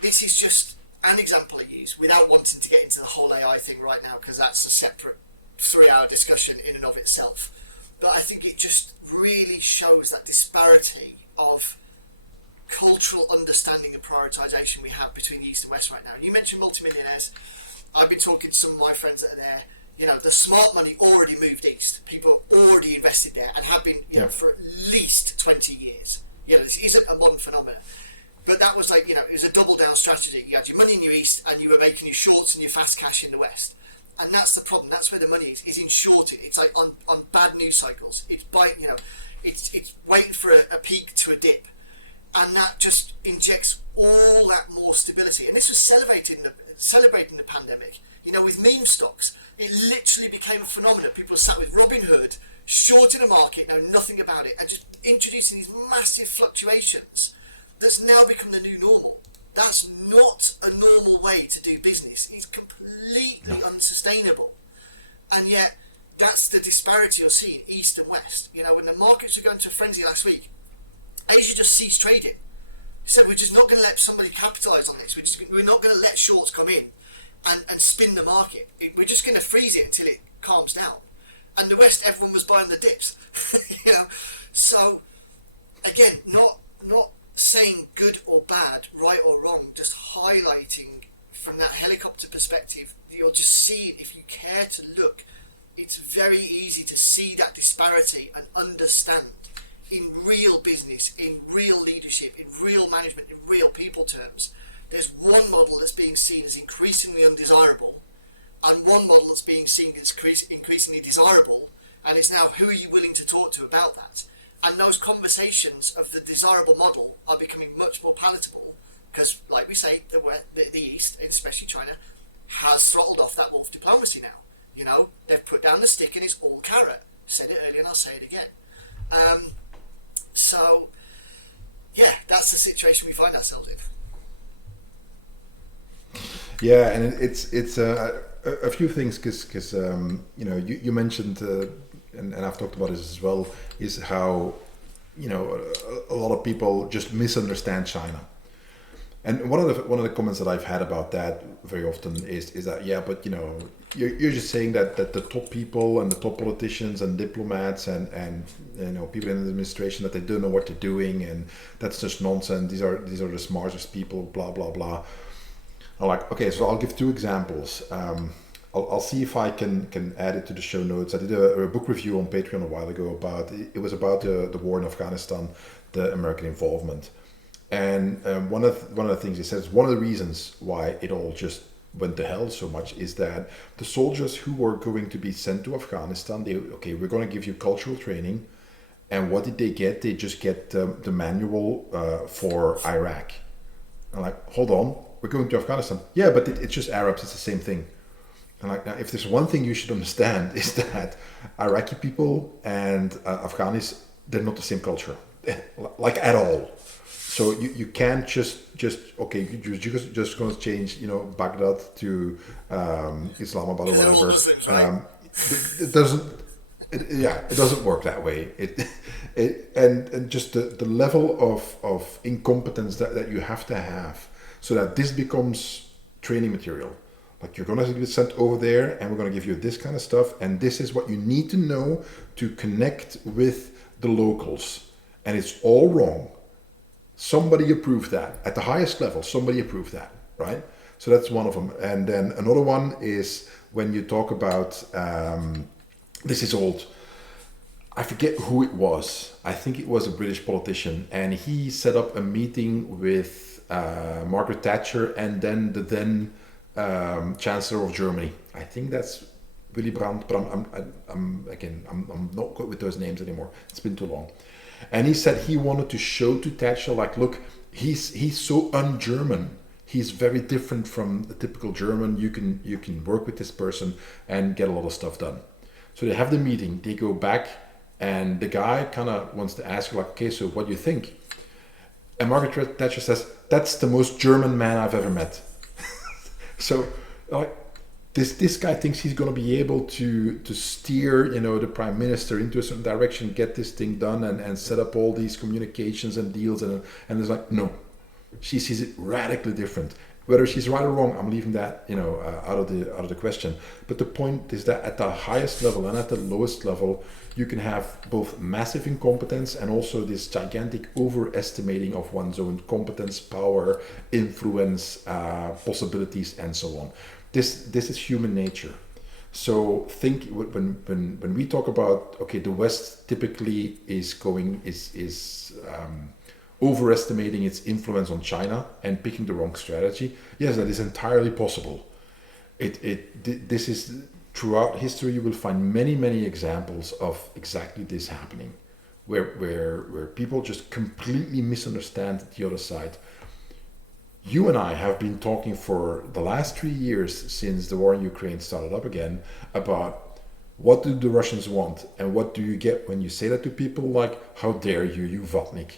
this is just an example I use, without wanting to get into the whole AI thing right now, because that's a separate 3-hour discussion in and of itself. But I think it just really shows that disparity of cultural understanding and prioritisation we have between the East and West right now. And you mentioned multimillionaires. I've been talking to some of my friends that are there. The smart money already moved east. People already invested there and have been, for at least 20 years. This isn't a modern phenomenon. But that was like, it was a double down strategy. You had your money in your east and you were making your shorts and your fast cash in the west. And that's the problem. That's where the money is in shorting. It's like on bad news cycles. It's it's waiting for a peak to a dip. And that just injects all that more stability. And this was celebrating the pandemic. With meme stocks, it literally became a phenomenon. People sat with Robinhood, shorting a market, know nothing about it, and just introducing these massive fluctuations. That's now become the new normal. That's not a normal way to do business. It's completely unsustainable. And yet, that's the disparity you're seeing, East and West. When the markets were going to a frenzy last week, Asia just ceased trading. He said, we're just not going to let somebody capitalise on this. We're not going to let shorts come in and spin the market. We're just going to freeze it until it calms down. And the West, everyone was buying the dips. So again, not saying good or bad, right or wrong, just highlighting from that helicopter perspective. You're just seeing, if you care to look, it's very easy to see that disparity and understand in real business, in real leadership, in real management, in real people terms. There's one model that's being seen as increasingly undesirable, and one model that's being seen as increasingly desirable, and it's now, who are you willing to talk to about that? And those conversations of the desirable model are becoming much more palatable because, like we say, the East, and especially China, has throttled off that wolf diplomacy now. You know, they've put down the stick and it's all carrot. Said it earlier and I'll say it again. So, yeah, that's the situation we find ourselves in. Yeah, and it's a few things because you know, you mentioned and I've talked about this as well, is how, you know, a lot of people just misunderstand China. And one of the comments that I've had about that very often is that, yeah, but you know, you're just saying that the top people and the top politicians and diplomats and you know, people in the administration, that they don't know what they're doing, and that's just nonsense. These are the smartest people, blah blah blah. I'm like, okay, so I'll give two examples. I'll see if I can add it to the show notes. I did a book review on Patreon a while ago about the war in Afghanistan, the American involvement, and one of the things he says, one of the reasons why it all just went to hell so much is that the soldiers who were going to be sent to Afghanistan, we're going to give you cultural training, and what did they get? They just get the manual for Iraq. I'm like, hold on, we're going to Afghanistan. Yeah, but it's just Arabs. It's the same thing. And like, now, if there's one thing you should understand, is that Iraqi people and Afghanis, they're not the same culture, like at all. So you can't just okay, you're just going to change, you know, Baghdad to Islamabad. Because they're all Muslims, right? It doesn't. It doesn't work that way. And just the level of incompetence that you have to have, so that this becomes training material. Like, you're going to be sent over there, and we're going to give you this kind of stuff, and this is what you need to know to connect with the locals. And it's all wrong. Somebody approved that. At the highest level, somebody approved that, right? So that's one of them. And then another one is when you talk about, this is old, I forget who it was. I think it was a British politician, and he set up a meeting with Margaret Thatcher and then the then Chancellor of Germany. I think that's Willy Brandt, but I'm not good with those names anymore. It's been too long. And he said he wanted to show to Thatcher, like, look, he's so un-German. He's very different from the typical German. You can work with this person and get a lot of stuff done. So they have the meeting. They go back, and the guy kind of wants to ask, like, okay, so what do you think? And Margaret Thatcher says, that's the most German man I've ever met. So, like, this guy thinks he's going to be able to steer, you know, the prime minister into a certain direction, get this thing done, and set up all these communications and deals, and it's like, no, she sees it radically different. Whether she's right or wrong, I'm leaving that, you know, out of the question. But the point is that at the highest level and at the lowest level, you can have both massive incompetence and also this gigantic overestimating of one's own competence, power, influence, possibilities, and so on. This is human nature. So think when we talk about, okay, the West typically is overestimating its influence on China and picking the wrong strategy. Yes, that is entirely possible. This is, throughout history, you will find many examples of exactly this happening, where people just completely misunderstand the other side. You and I have been talking for the last 3 years since the war in Ukraine started up again about what do the Russians want and what do you get when you say that to people, like, how dare you Vatnik,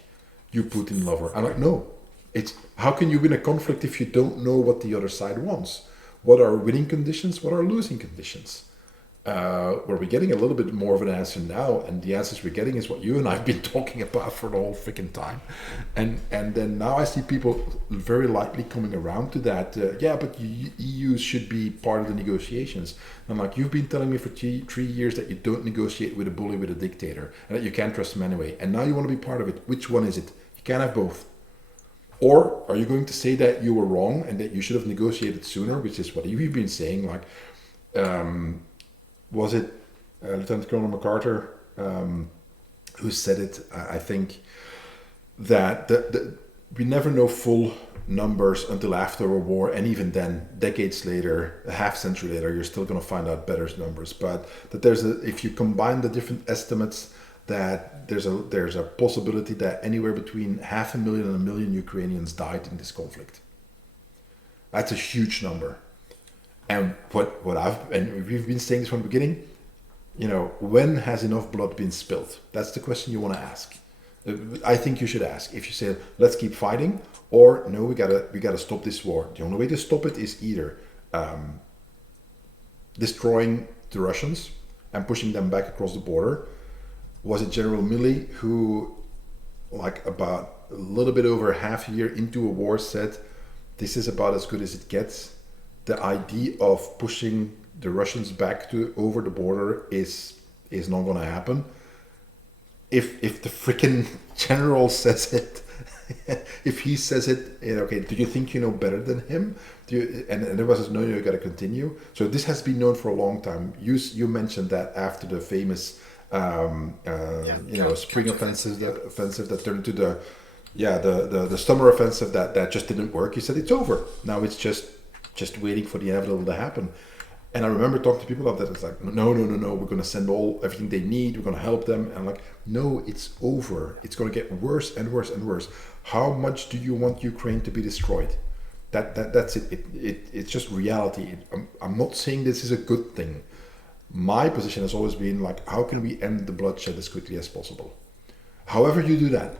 you Putin lover. I'm like, no, it's how can you win a conflict if you don't know what the other side wants? What are winning conditions? What are losing conditions? where we're getting a little bit more of an answer now, and the answers we're getting is what you and I've been talking about for the whole freaking time, and then now I see people very lightly coming around to that. But EU should be part of the negotiations. And like, you've been telling me for 3 years that you don't negotiate with a bully, with a dictator, and that you can't trust him anyway, and now you want to be part of it. Which one is it? You can't have both. Or are you going to say that you were wrong and that you should have negotiated sooner, which is what you've been saying, like. Was it Lieutenant Colonel MacArthur who said it? I think that we never know full numbers until after a war, and even then, decades later, a half century later, you're still going to find out better numbers. But that if you combine the different estimates, that there's a possibility that anywhere between 500,000 and 1 million Ukrainians died in this conflict. That's a huge number. And we've been saying this from the beginning, when has enough blood been spilled? That's the question you want to ask. I think you should ask. If you say, let's keep fighting, or no, we gotta stop this war. The only way to stop it is either destroying the Russians and pushing them back across the border. Was it General Milley who, like about a little bit over half a year into a war, said, this is about as good as it gets? The idea of pushing the Russians back over the border is not going to happen. If the freaking general says it, if he says it, okay, do you think you know better than him? And there was no, you got to continue. So this has been known for a long time. You mentioned that after the famous spring offensive that turned into the summer offensive that just didn't work. You said it's over. Now it's just waiting for the inevitable to happen. And I remember talking to people about that. It's like, no, we're going to send everything they need. We're going to help them. And I'm like, no, it's over. Yeah. It's going to get worse and worse and worse. How much do you want Ukraine to be destroyed? That's it. It's just reality. I'm not saying this is a good thing. My position has always been like, how can we end the bloodshed as quickly as possible? However you do that,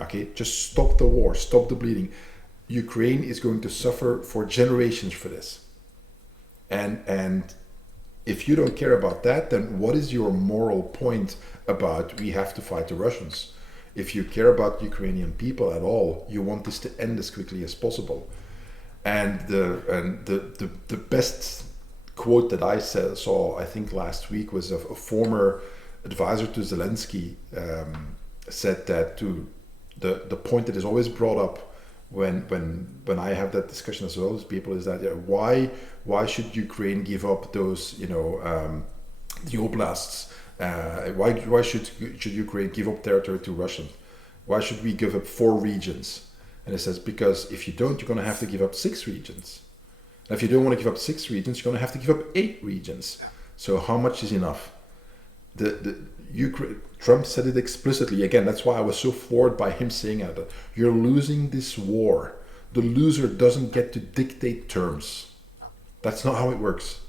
okay, just stop the war, stop the bleeding. Ukraine is going to suffer for generations for this. And if you don't care about that, then what is your moral point about we have to fight the Russians? If you care about Ukrainian people at all, you want this to end as quickly as possible. And the best quote that I saw, I think last week, was a former advisor to Zelensky said that to the point that is always brought up when I have that discussion as well as people is that why should Ukraine give up those the oblasts? Why should Ukraine give up territory to Russia? Why should we give up 4 regions? And it says, because if you don't, you're going to have to give up 6 regions. And if you don't want to give up 6 regions, you're going to have to give up 8 regions. Yeah. So how much is enough? Trump said it explicitly. Again, that's why I was so floored by him saying that. You're losing this war. The loser doesn't get to dictate terms. No. That's not how it works.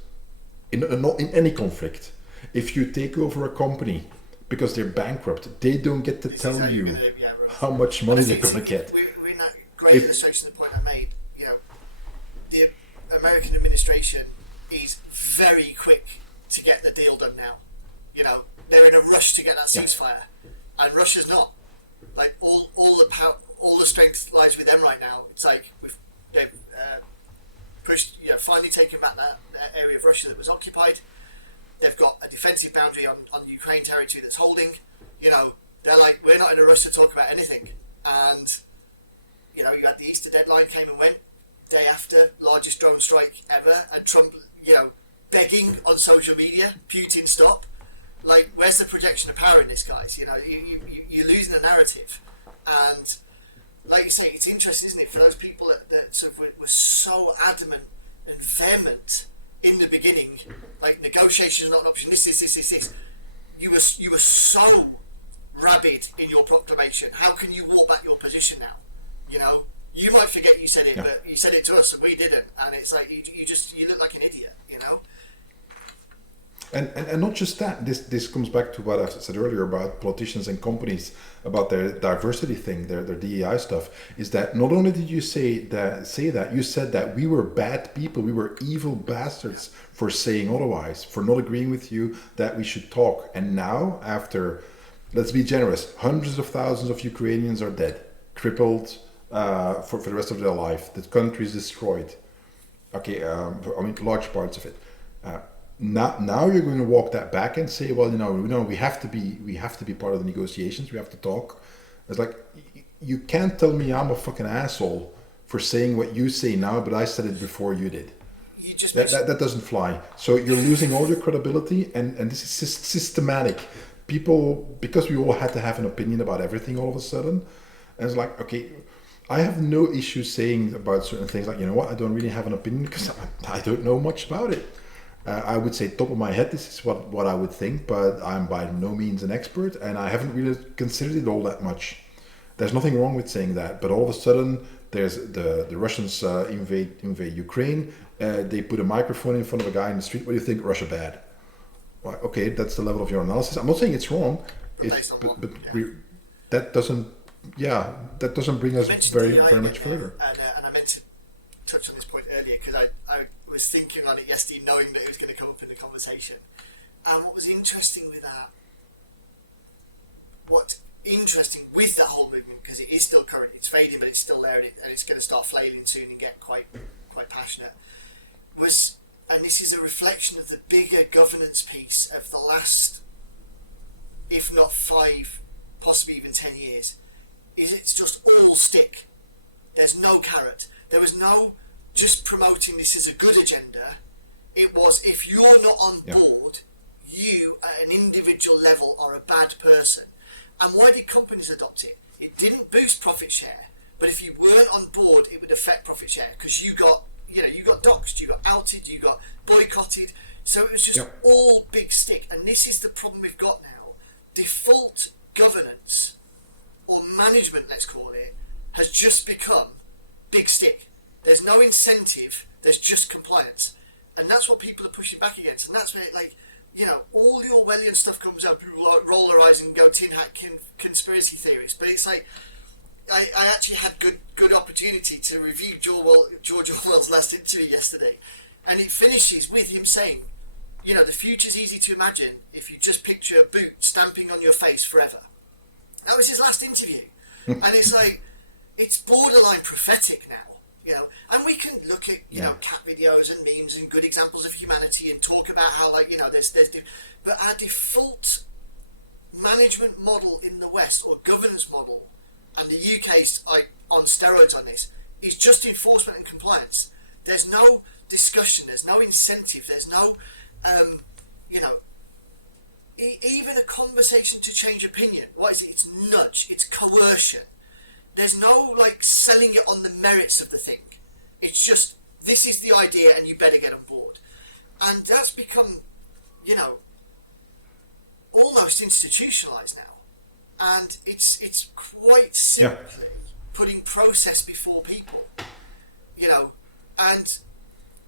Not in any conflict. If you take over a company because they're bankrupt, they don't get to tell you how much money they're going to get. We're in that great illustration of the point I made. The American administration is very quick to get the deal done now. They're in a rush to get that ceasefire, and Russia's not. Like all the power, all the strength lies with them right now. It's like they've pushed, finally taken back that area of Russia that was occupied. They've got a defensive boundary on Ukraine territory that's holding. They're like, we're not in a rush to talk about anything. And you had the Easter deadline came and went. Day after, largest drone strike ever, and Trump, begging on social media, Putin stop. Like, where's the projection of power in this, guys? You're losing the narrative. And like you say, it's interesting, isn't it, for those people that sort of were so adamant and vehement in the beginning, like negotiations are not an option, this. You were so rabid in your proclamation. How can you walk back your position now? You might forget you said it, but you said it to us and we didn't. And it's like, you look like an idiot, And not just that. This comes back to what I said earlier about politicians and companies about their diversity thing, their DEI stuff. Is that not only did you say that you said that we were bad people, we were evil bastards for saying otherwise, for not agreeing with you that we should talk. And now, after, let's be generous, hundreds of thousands of Ukrainians are dead, crippled for the rest of their life. The country is destroyed. Okay, I mean large parts of it. Now you're going to walk that back and say, well, we have to be part of the negotiations. We have to talk. It's like, you can't tell me I'm a fucking asshole for saying what you say now, but I said it before you did. You just mentioned that doesn't fly. So you're losing all your credibility, and this is systematic. People, because we all had to have an opinion about everything all of a sudden, and it's like, okay, I have no issue saying about certain things, like, you know what, I don't really have an opinion because I don't know much about it. I would say top of my head, this is what I would think, but I'm by no means an expert, and I haven't really considered it all that much. There's nothing wrong with saying that, but all of a sudden, there's the Russians invade Ukraine. They put a microphone in front of a guy in the street. What do you think? Russia bad? Well, okay, that's the level of your analysis. I'm not saying it's wrong, but based on what? That doesn't bring us. You mentioned very, DEI very again much there, further. and I meant to touch on this point earlier because I was thinking on it yesterday, knowing that it was going to come up in the conversation. And what was interesting with that, whole movement, because it is still current, it's fading, but it's still there, and it's going to start flailing soon and get quite passionate, was, and this is a reflection of the bigger governance piece of the last, if not 5, possibly even 10 years, is it's just all stick. There's no carrot. There was no just promoting this as a good agenda. It was, if you're not on board, you at an individual level are a bad person. And why did companies adopt it? It didn't boost profit share, but if you weren't on board, it would affect profit share because you got doxed, you got outed, you got boycotted. So it was just all big stick. And this is the problem we've got now. Default governance, or management, let's call it, has just become big stick. There's no incentive, there's just compliance. And that's what people are pushing back against. And that's where, all the Orwellian stuff comes out, people roll their eyes and go tin hat conspiracy theorists. But it's like, I actually had good opportunity to review George Orwell's last interview yesterday. And it finishes with him saying, the future's easy to imagine if you just picture a boot stamping on your face forever. That was his last interview. And it's like, it's borderline prophetic now, and we can look at, cat videos and memes and good examples of humanity and talk about how, but our default management model in the West, or governance model, and the UK's on steroids on this, is just enforcement and compliance. There's no discussion, there's no incentive, there's no, even a conversation to change opinion. What is it? It's nudge, it's coercion. There's no selling it on the merits of the thing. It's just, this is the idea and you better get on board. And that's become, almost institutionalized now. And it's quite simply putting process before people, and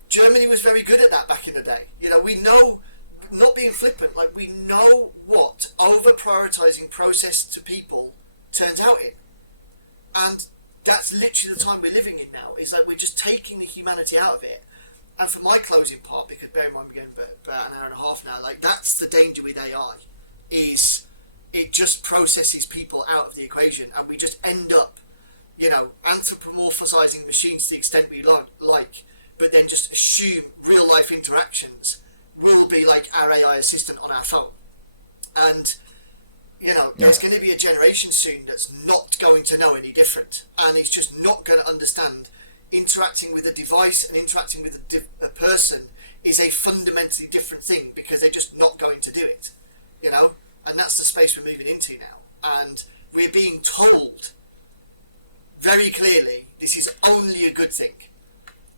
Germany was very good at that back in the day. We know, not being flippant, we know what over prioritizing process to people turns out in. And that's literally the time we're living in now. Is we're just taking the humanity out of it. And for my closing part, because bear in mind we're going about an hour and a half now, that's the danger with AI, is it just processes people out of the equation, and we just end up, anthropomorphizing machines to the extent we like, but then just assume real life interactions will be like our AI assistant on our phone. And there's going to be a generation soon that's not going to know any different, and it's just not going to understand interacting with a device and interacting with a person is a fundamentally different thing, because they're just not going to do it, and that's the space we're moving into now. And we're being told very clearly this is only a good thing.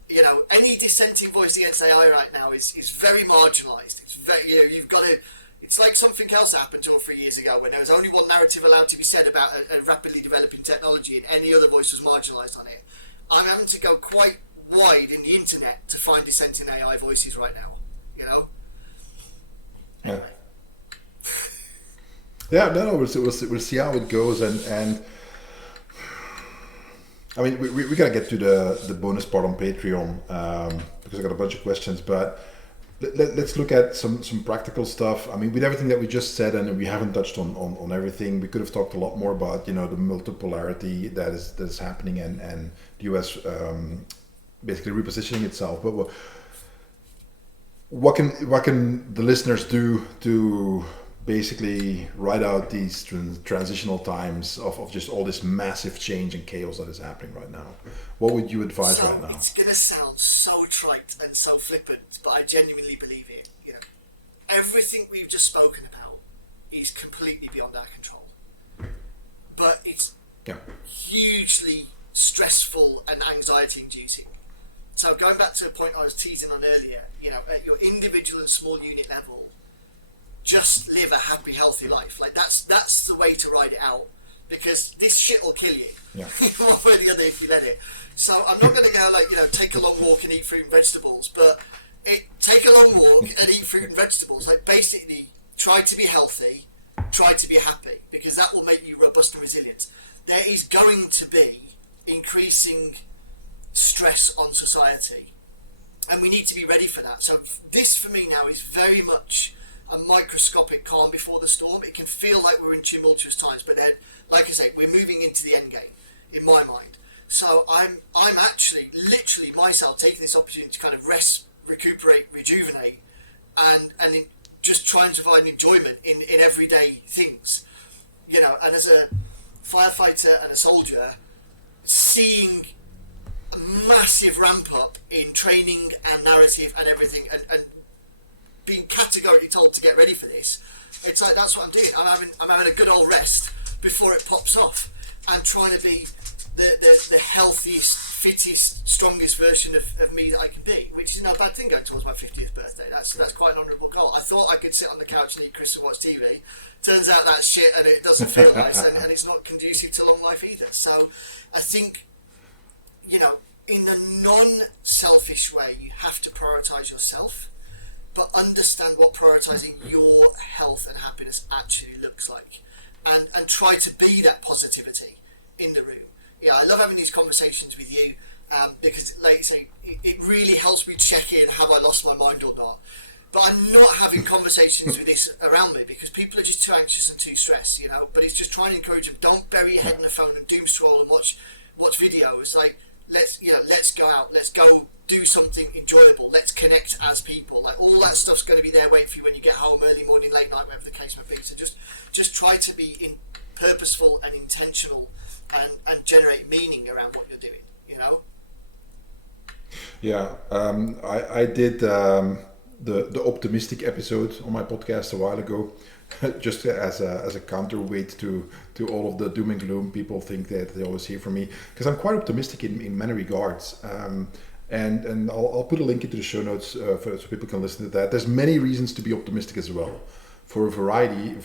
Any dissenting voice against AI right now is very marginalised. It's very, you've got to. It's like something else that happened 2 or 3 years ago when there was only one narrative allowed to be said about a rapidly developing technology, and any other voice was marginalised on it. I'm having to go quite wide in the internet to find dissenting AI voices right now. Anyway. Yeah, no, we'll see how it goes, and I mean, we gotta get to the bonus part on Patreon, because I got a bunch of questions, but let's look at some practical stuff. I mean, with everything that we just said, and we haven't touched on everything, we could have talked a lot more about, the multipolarity that is happening, and the US basically repositioning itself. But what can the listeners do to basically ride out these transitional times of just all this massive change and chaos that is happening right now? What would you advise? So right now? it's going to sound so trite and so flippant, but I genuinely believe it. Everything we've just spoken about is completely beyond our control. But it's hugely stressful and anxiety inducing. So going back to the point I was teasing on earlier, at your individual and small unit level, just live a happy, healthy life. Like that's the way to ride it out, because this shit will kill you one way or the other if you let it. So I'm not going to go take a long walk and eat fruit and vegetables, but take a long walk and eat fruit and vegetables. Like basically try to be healthy, try to be happy, because that will make you robust and resilient. There is going to be increasing stress on society, and we need to be ready for that. So this for me now is very much a microscopic calm before the storm. It can feel like we're in tumultuous times, but then, like I say, we're moving into the end game in my mind. So I'm actually literally myself taking this opportunity to kind of rest, recuperate, rejuvenate, and just trying to find enjoyment in everyday things, and as a firefighter and a soldier, seeing a massive ramp up in training and narrative and everything, and being categorically told to get ready for this, it's like that's what I'm doing. I'm having a good old rest before it pops off, and trying to be the healthiest, fittest, strongest version of me that I can be, which is no bad thing going towards my 50th birthday. That's quite an honourable goal. I thought I could sit on the couch and eat crisps and watch TV. Turns out that's shit, and it doesn't feel nice, and it's not conducive to long life either. So I think, in a non-selfish way, you have to prioritise yourself, but understand what prioritising your health and happiness actually looks like, and try to be that positivity in the room. I love having these conversations with you, because, like you say, it really helps me check in, have I lost my mind or not? But I'm not having conversations with this around me because people are just too anxious and too stressed, but it's just trying to encourage them, don't bury your head in the phone and doom scroll and watch videos. Like, let's go out, let's go do something enjoyable, let's connect as people. Like, all that stuff's going to be there waiting for you when you get home, early morning, late night, whatever the case may be. So just try to be purposeful and intentional, and generate meaning around what you're doing. I did the optimistic episode on my podcast a while ago, just as a counterweight to all of the doom and gloom people think that they always hear from me, because I'm quite optimistic in many regards. And I'll put a link into the show notes so people can listen to that. There's many reasons to be optimistic as well, for a variety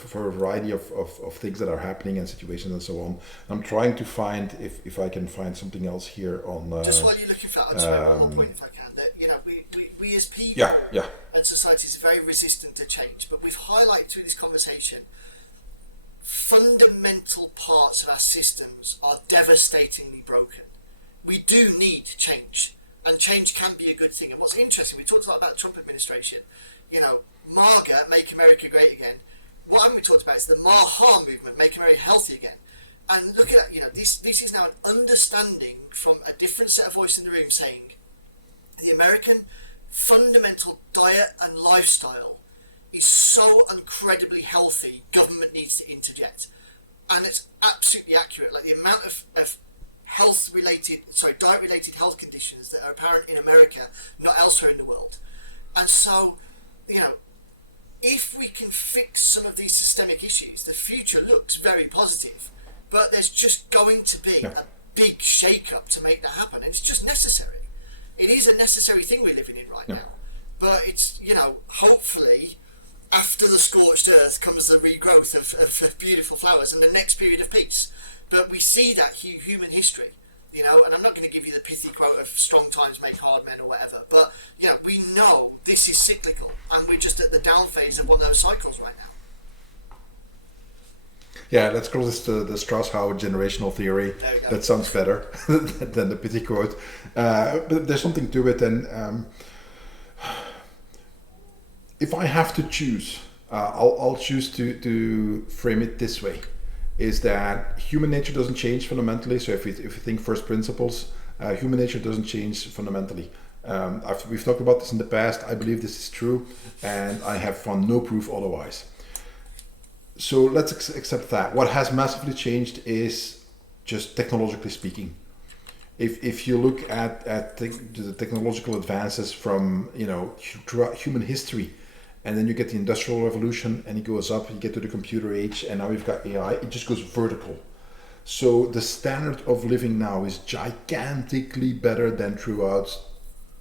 of things that are happening and situations and so on. I'm trying to find if I can find something else here on. Just while you're looking for that, I'll just make one more point if I can. That we as people and societies are very resistant to change, but we've highlighted through this conversation fundamental parts of our systems are devastatingly broken. We do need change, and change can be a good thing. And what's interesting, we talked a lot about the Trump administration. MAGA, Make America Great Again. What haven't we talked about is the Maha movement, Make America Healthy Again. And look at that, this is now an understanding from a different set of voices in the room saying the American fundamental diet and lifestyle is so incredibly healthy, government needs to interject. And it's absolutely accurate. Like, the amount of diet-related health conditions that are apparent in America, not elsewhere in the world. And so, if we can fix some of these systemic issues, the future looks very positive. But there's just going to be a big shake-up to make that happen. And it's just necessary. It is a necessary thing we're living in right now. But it's, hopefully, after the scorched earth comes the regrowth of beautiful flowers and the next period of peace. But we see that through human history. you know, and I'm not going to give you the pithy quote of strong times make hard men or whatever, but, you know, we know this is cyclical and we're just at the down phase of one of those cycles right now. Yeah, let's call this the Strauss-Howard generational theory. There we go. That sounds better than the pithy quote. But there's something to it, and if I have to choose, I'll choose to frame it this way: is that human nature doesn't change fundamentally. So if you think first principles, human nature doesn't change fundamentally. We've talked about this in the past. I believe this is true, and I have found no proof otherwise. So let's accept that. What has massively changed is just technologically speaking. If you look at the technological advances from throughout human history, and then you get the Industrial Revolution, and it goes up. You get to the computer age, and now we've got AI. It just goes vertical. So the standard of living now is gigantically better than throughout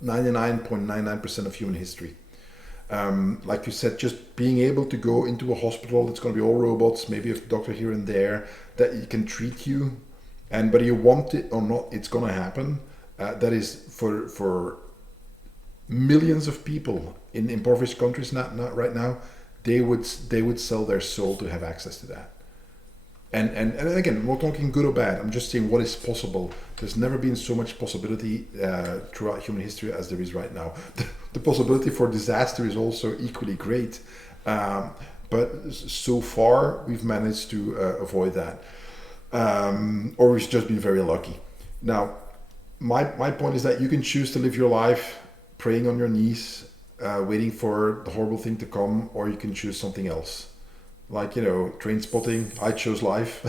99.99% of human history. Like you said, just being able to go into a hospital, it's going to be all robots, maybe a doctor here and there, that can treat you, and whether you want it or not, it's going to happen. That is for millions of people in impoverished countries, not right now, they would sell their soul to have access to that. And again, we're talking good or bad. I'm just saying what is possible. There's never been so much possibility throughout human history as there is right now. The possibility for disaster is also equally great, but so far we've managed to avoid that, or we've just been very lucky. Now, my point is that you can choose to live your life praying on your knees, waiting for the horrible thing to come, or you can choose something else. Like, train spotting, I chose life.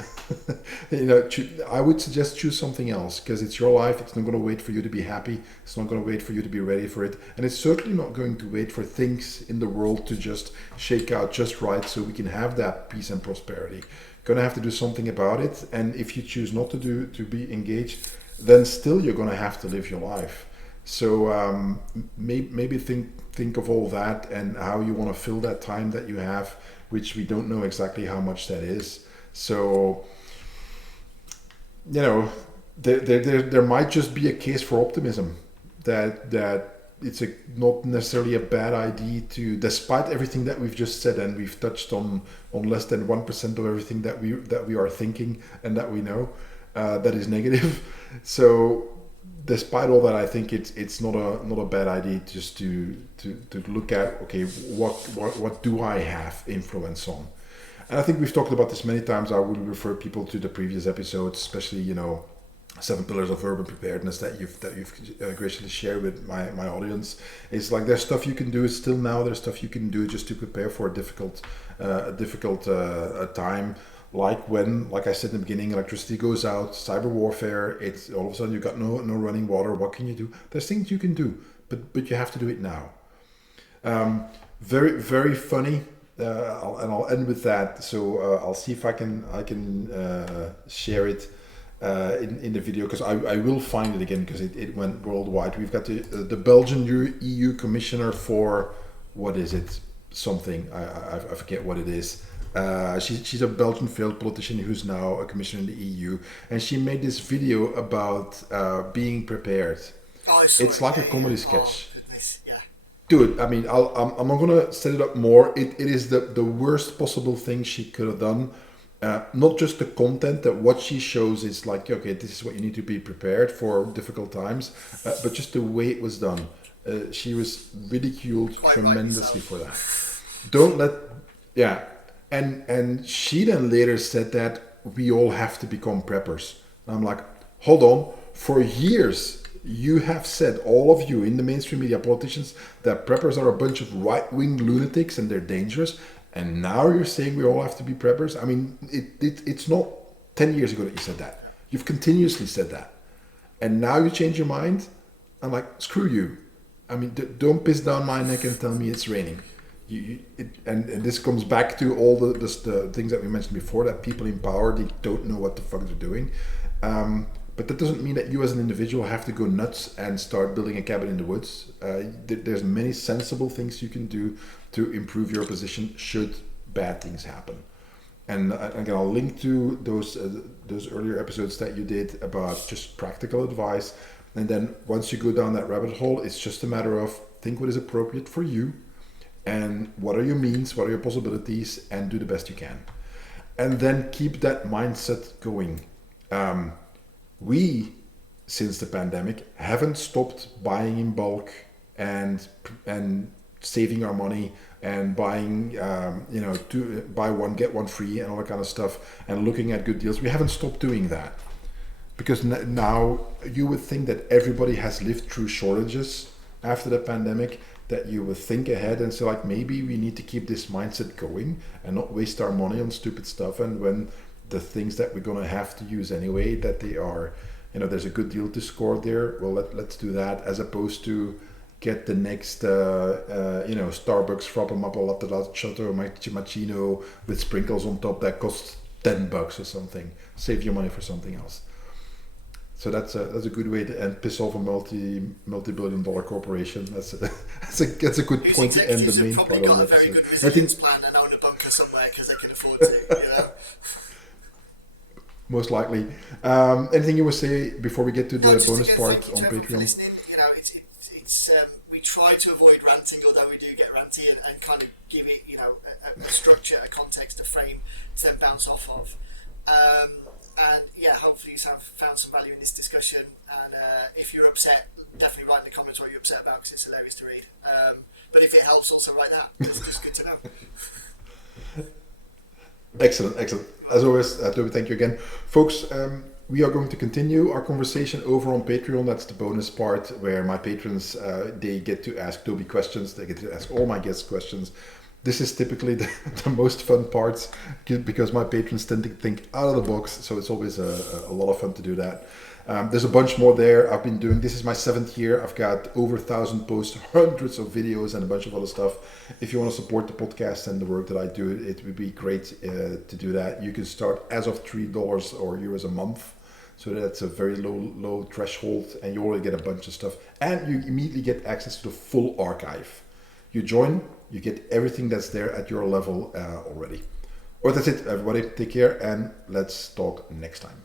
I would suggest choose something else, because it's your life. It's not going to wait for you to be happy. It's not going to wait for you to be ready for it. And it's certainly not going to wait for things in the world to just shake out just right so we can have that peace and prosperity. Going to have to do something about it. And if you choose not to be engaged, then still you're going to have to live your life. So maybe think of all that and how you want to fill that time that you have, which we don't know exactly how much that is. So, there might just be a case for optimism that it's not necessarily a bad idea to, despite everything that we've just said, and we've touched on less than 1% of everything that we are thinking and that we know that is negative. So, despite all that, I think it's not a bad idea just to look at, okay, what do I have influence on? And I think we've talked about this many times. I would refer people to the previous episodes, especially 7 pillars of urban preparedness that you've graciously shared with my audience. It's like there's stuff you can do still now. There's stuff you can do just to prepare for a difficult time. Like I said in the beginning, electricity goes out, cyber warfare, it's all of a sudden you've got no running water. What can you do? There's things you can do, but you have to do it now. Very, very funny, I'll end with that. So I'll see if I can share it in the video, because I will find it again, because it went worldwide. We've got the Belgian EU commissioner for, what is it? Something, I forget what it is. She's a Belgian failed politician who's now a commissioner in the EU, and she made this video about being prepared. Oh, I saw it. It's like a comedy sketch. Oh, goodness, yeah. Dude, I mean, I'm not gonna set it up more. It is the worst possible thing she could have done. Not just the content, that what she shows is like, okay, this is what you need to be prepared for difficult times, but just the way it was done. She was ridiculed quite tremendously for that. Yeah. And she then later said that we all have to become preppers. And I'm like, hold on. For years, you have said, all of you in the mainstream media, politicians, that preppers are a bunch of right-wing lunatics and they're dangerous. And now you're saying we all have to be preppers? I mean, it's not 10 years ago that you said that. Yeah. You've continuously said that. And now you change your mind? I'm like, screw you. I mean, don't piss down my neck and tell me it's raining. And this comes back to all the things that we mentioned before, that people in power, they don't know what the fuck they're doing. But that doesn't mean that you as an individual have to go nuts and start building a cabin in the woods. There's many sensible things you can do to improve your position should bad things happen. And again, I'll link to those earlier episodes that you did about just practical advice. And then once you go down that rabbit hole, it's just a matter of think what is appropriate for you, and what are your means, what are your possibilities, and do the best you can. And then keep that mindset going. We, since the pandemic, haven't stopped buying in bulk and saving our money and buying, to buy one get one free and all that kind of stuff, and looking at good deals. We haven't stopped doing that because now you would think that everybody has lived through shortages after the pandemic, that you would think ahead and say, like, maybe we need to keep this mindset going and not waste our money on stupid stuff. And when the things that we're going to have to use anyway, that they are, there's a good deal to score there, well, let's do that, as opposed to get the next, Starbucks Frappa Latte Macchiato with sprinkles on top that costs $10 or something. Save your money for something else. So that's a good way to end. Piss off a multi-billion-dollar corporation. That's a good. Whose executives have probably got a very good resilience plan and own a bunker somewhere because they can afford to. Most likely. Anything you would say before we get to no? Just again, thank you to everyone for listening. It's we try to avoid ranting, although we do get ranty, and kind of give it a structure, a context, a frame to then bounce off of. And yeah, hopefully you have found some value in this discussion. And if you're upset, definitely write in the comments what you're upset about, because it's hilarious to read. But if it helps, also write that. It's just good to know. Excellent. As always, Toby, thank you again. Folks, we are going to continue our conversation over on Patreon. That's the bonus part where my patrons, they get to ask Toby questions. They get to ask all my guests questions. This is typically the most fun parts because my patrons tend to think out of the box. So it's always a lot of fun to do that. There's a bunch more there. I've been doing, this is my 7th year. I've got over 1,000 posts, hundreds of videos, and a bunch of other stuff. If you want to support the podcast and the work that I do, it would be great to do that. You can start as of $3 or euros a month. So that's a very low threshold, and you already get a bunch of stuff. And you immediately get access to the full archive. You join, you get everything that's there at your level already. Well, that's it, everybody. Take care, and let's talk next time.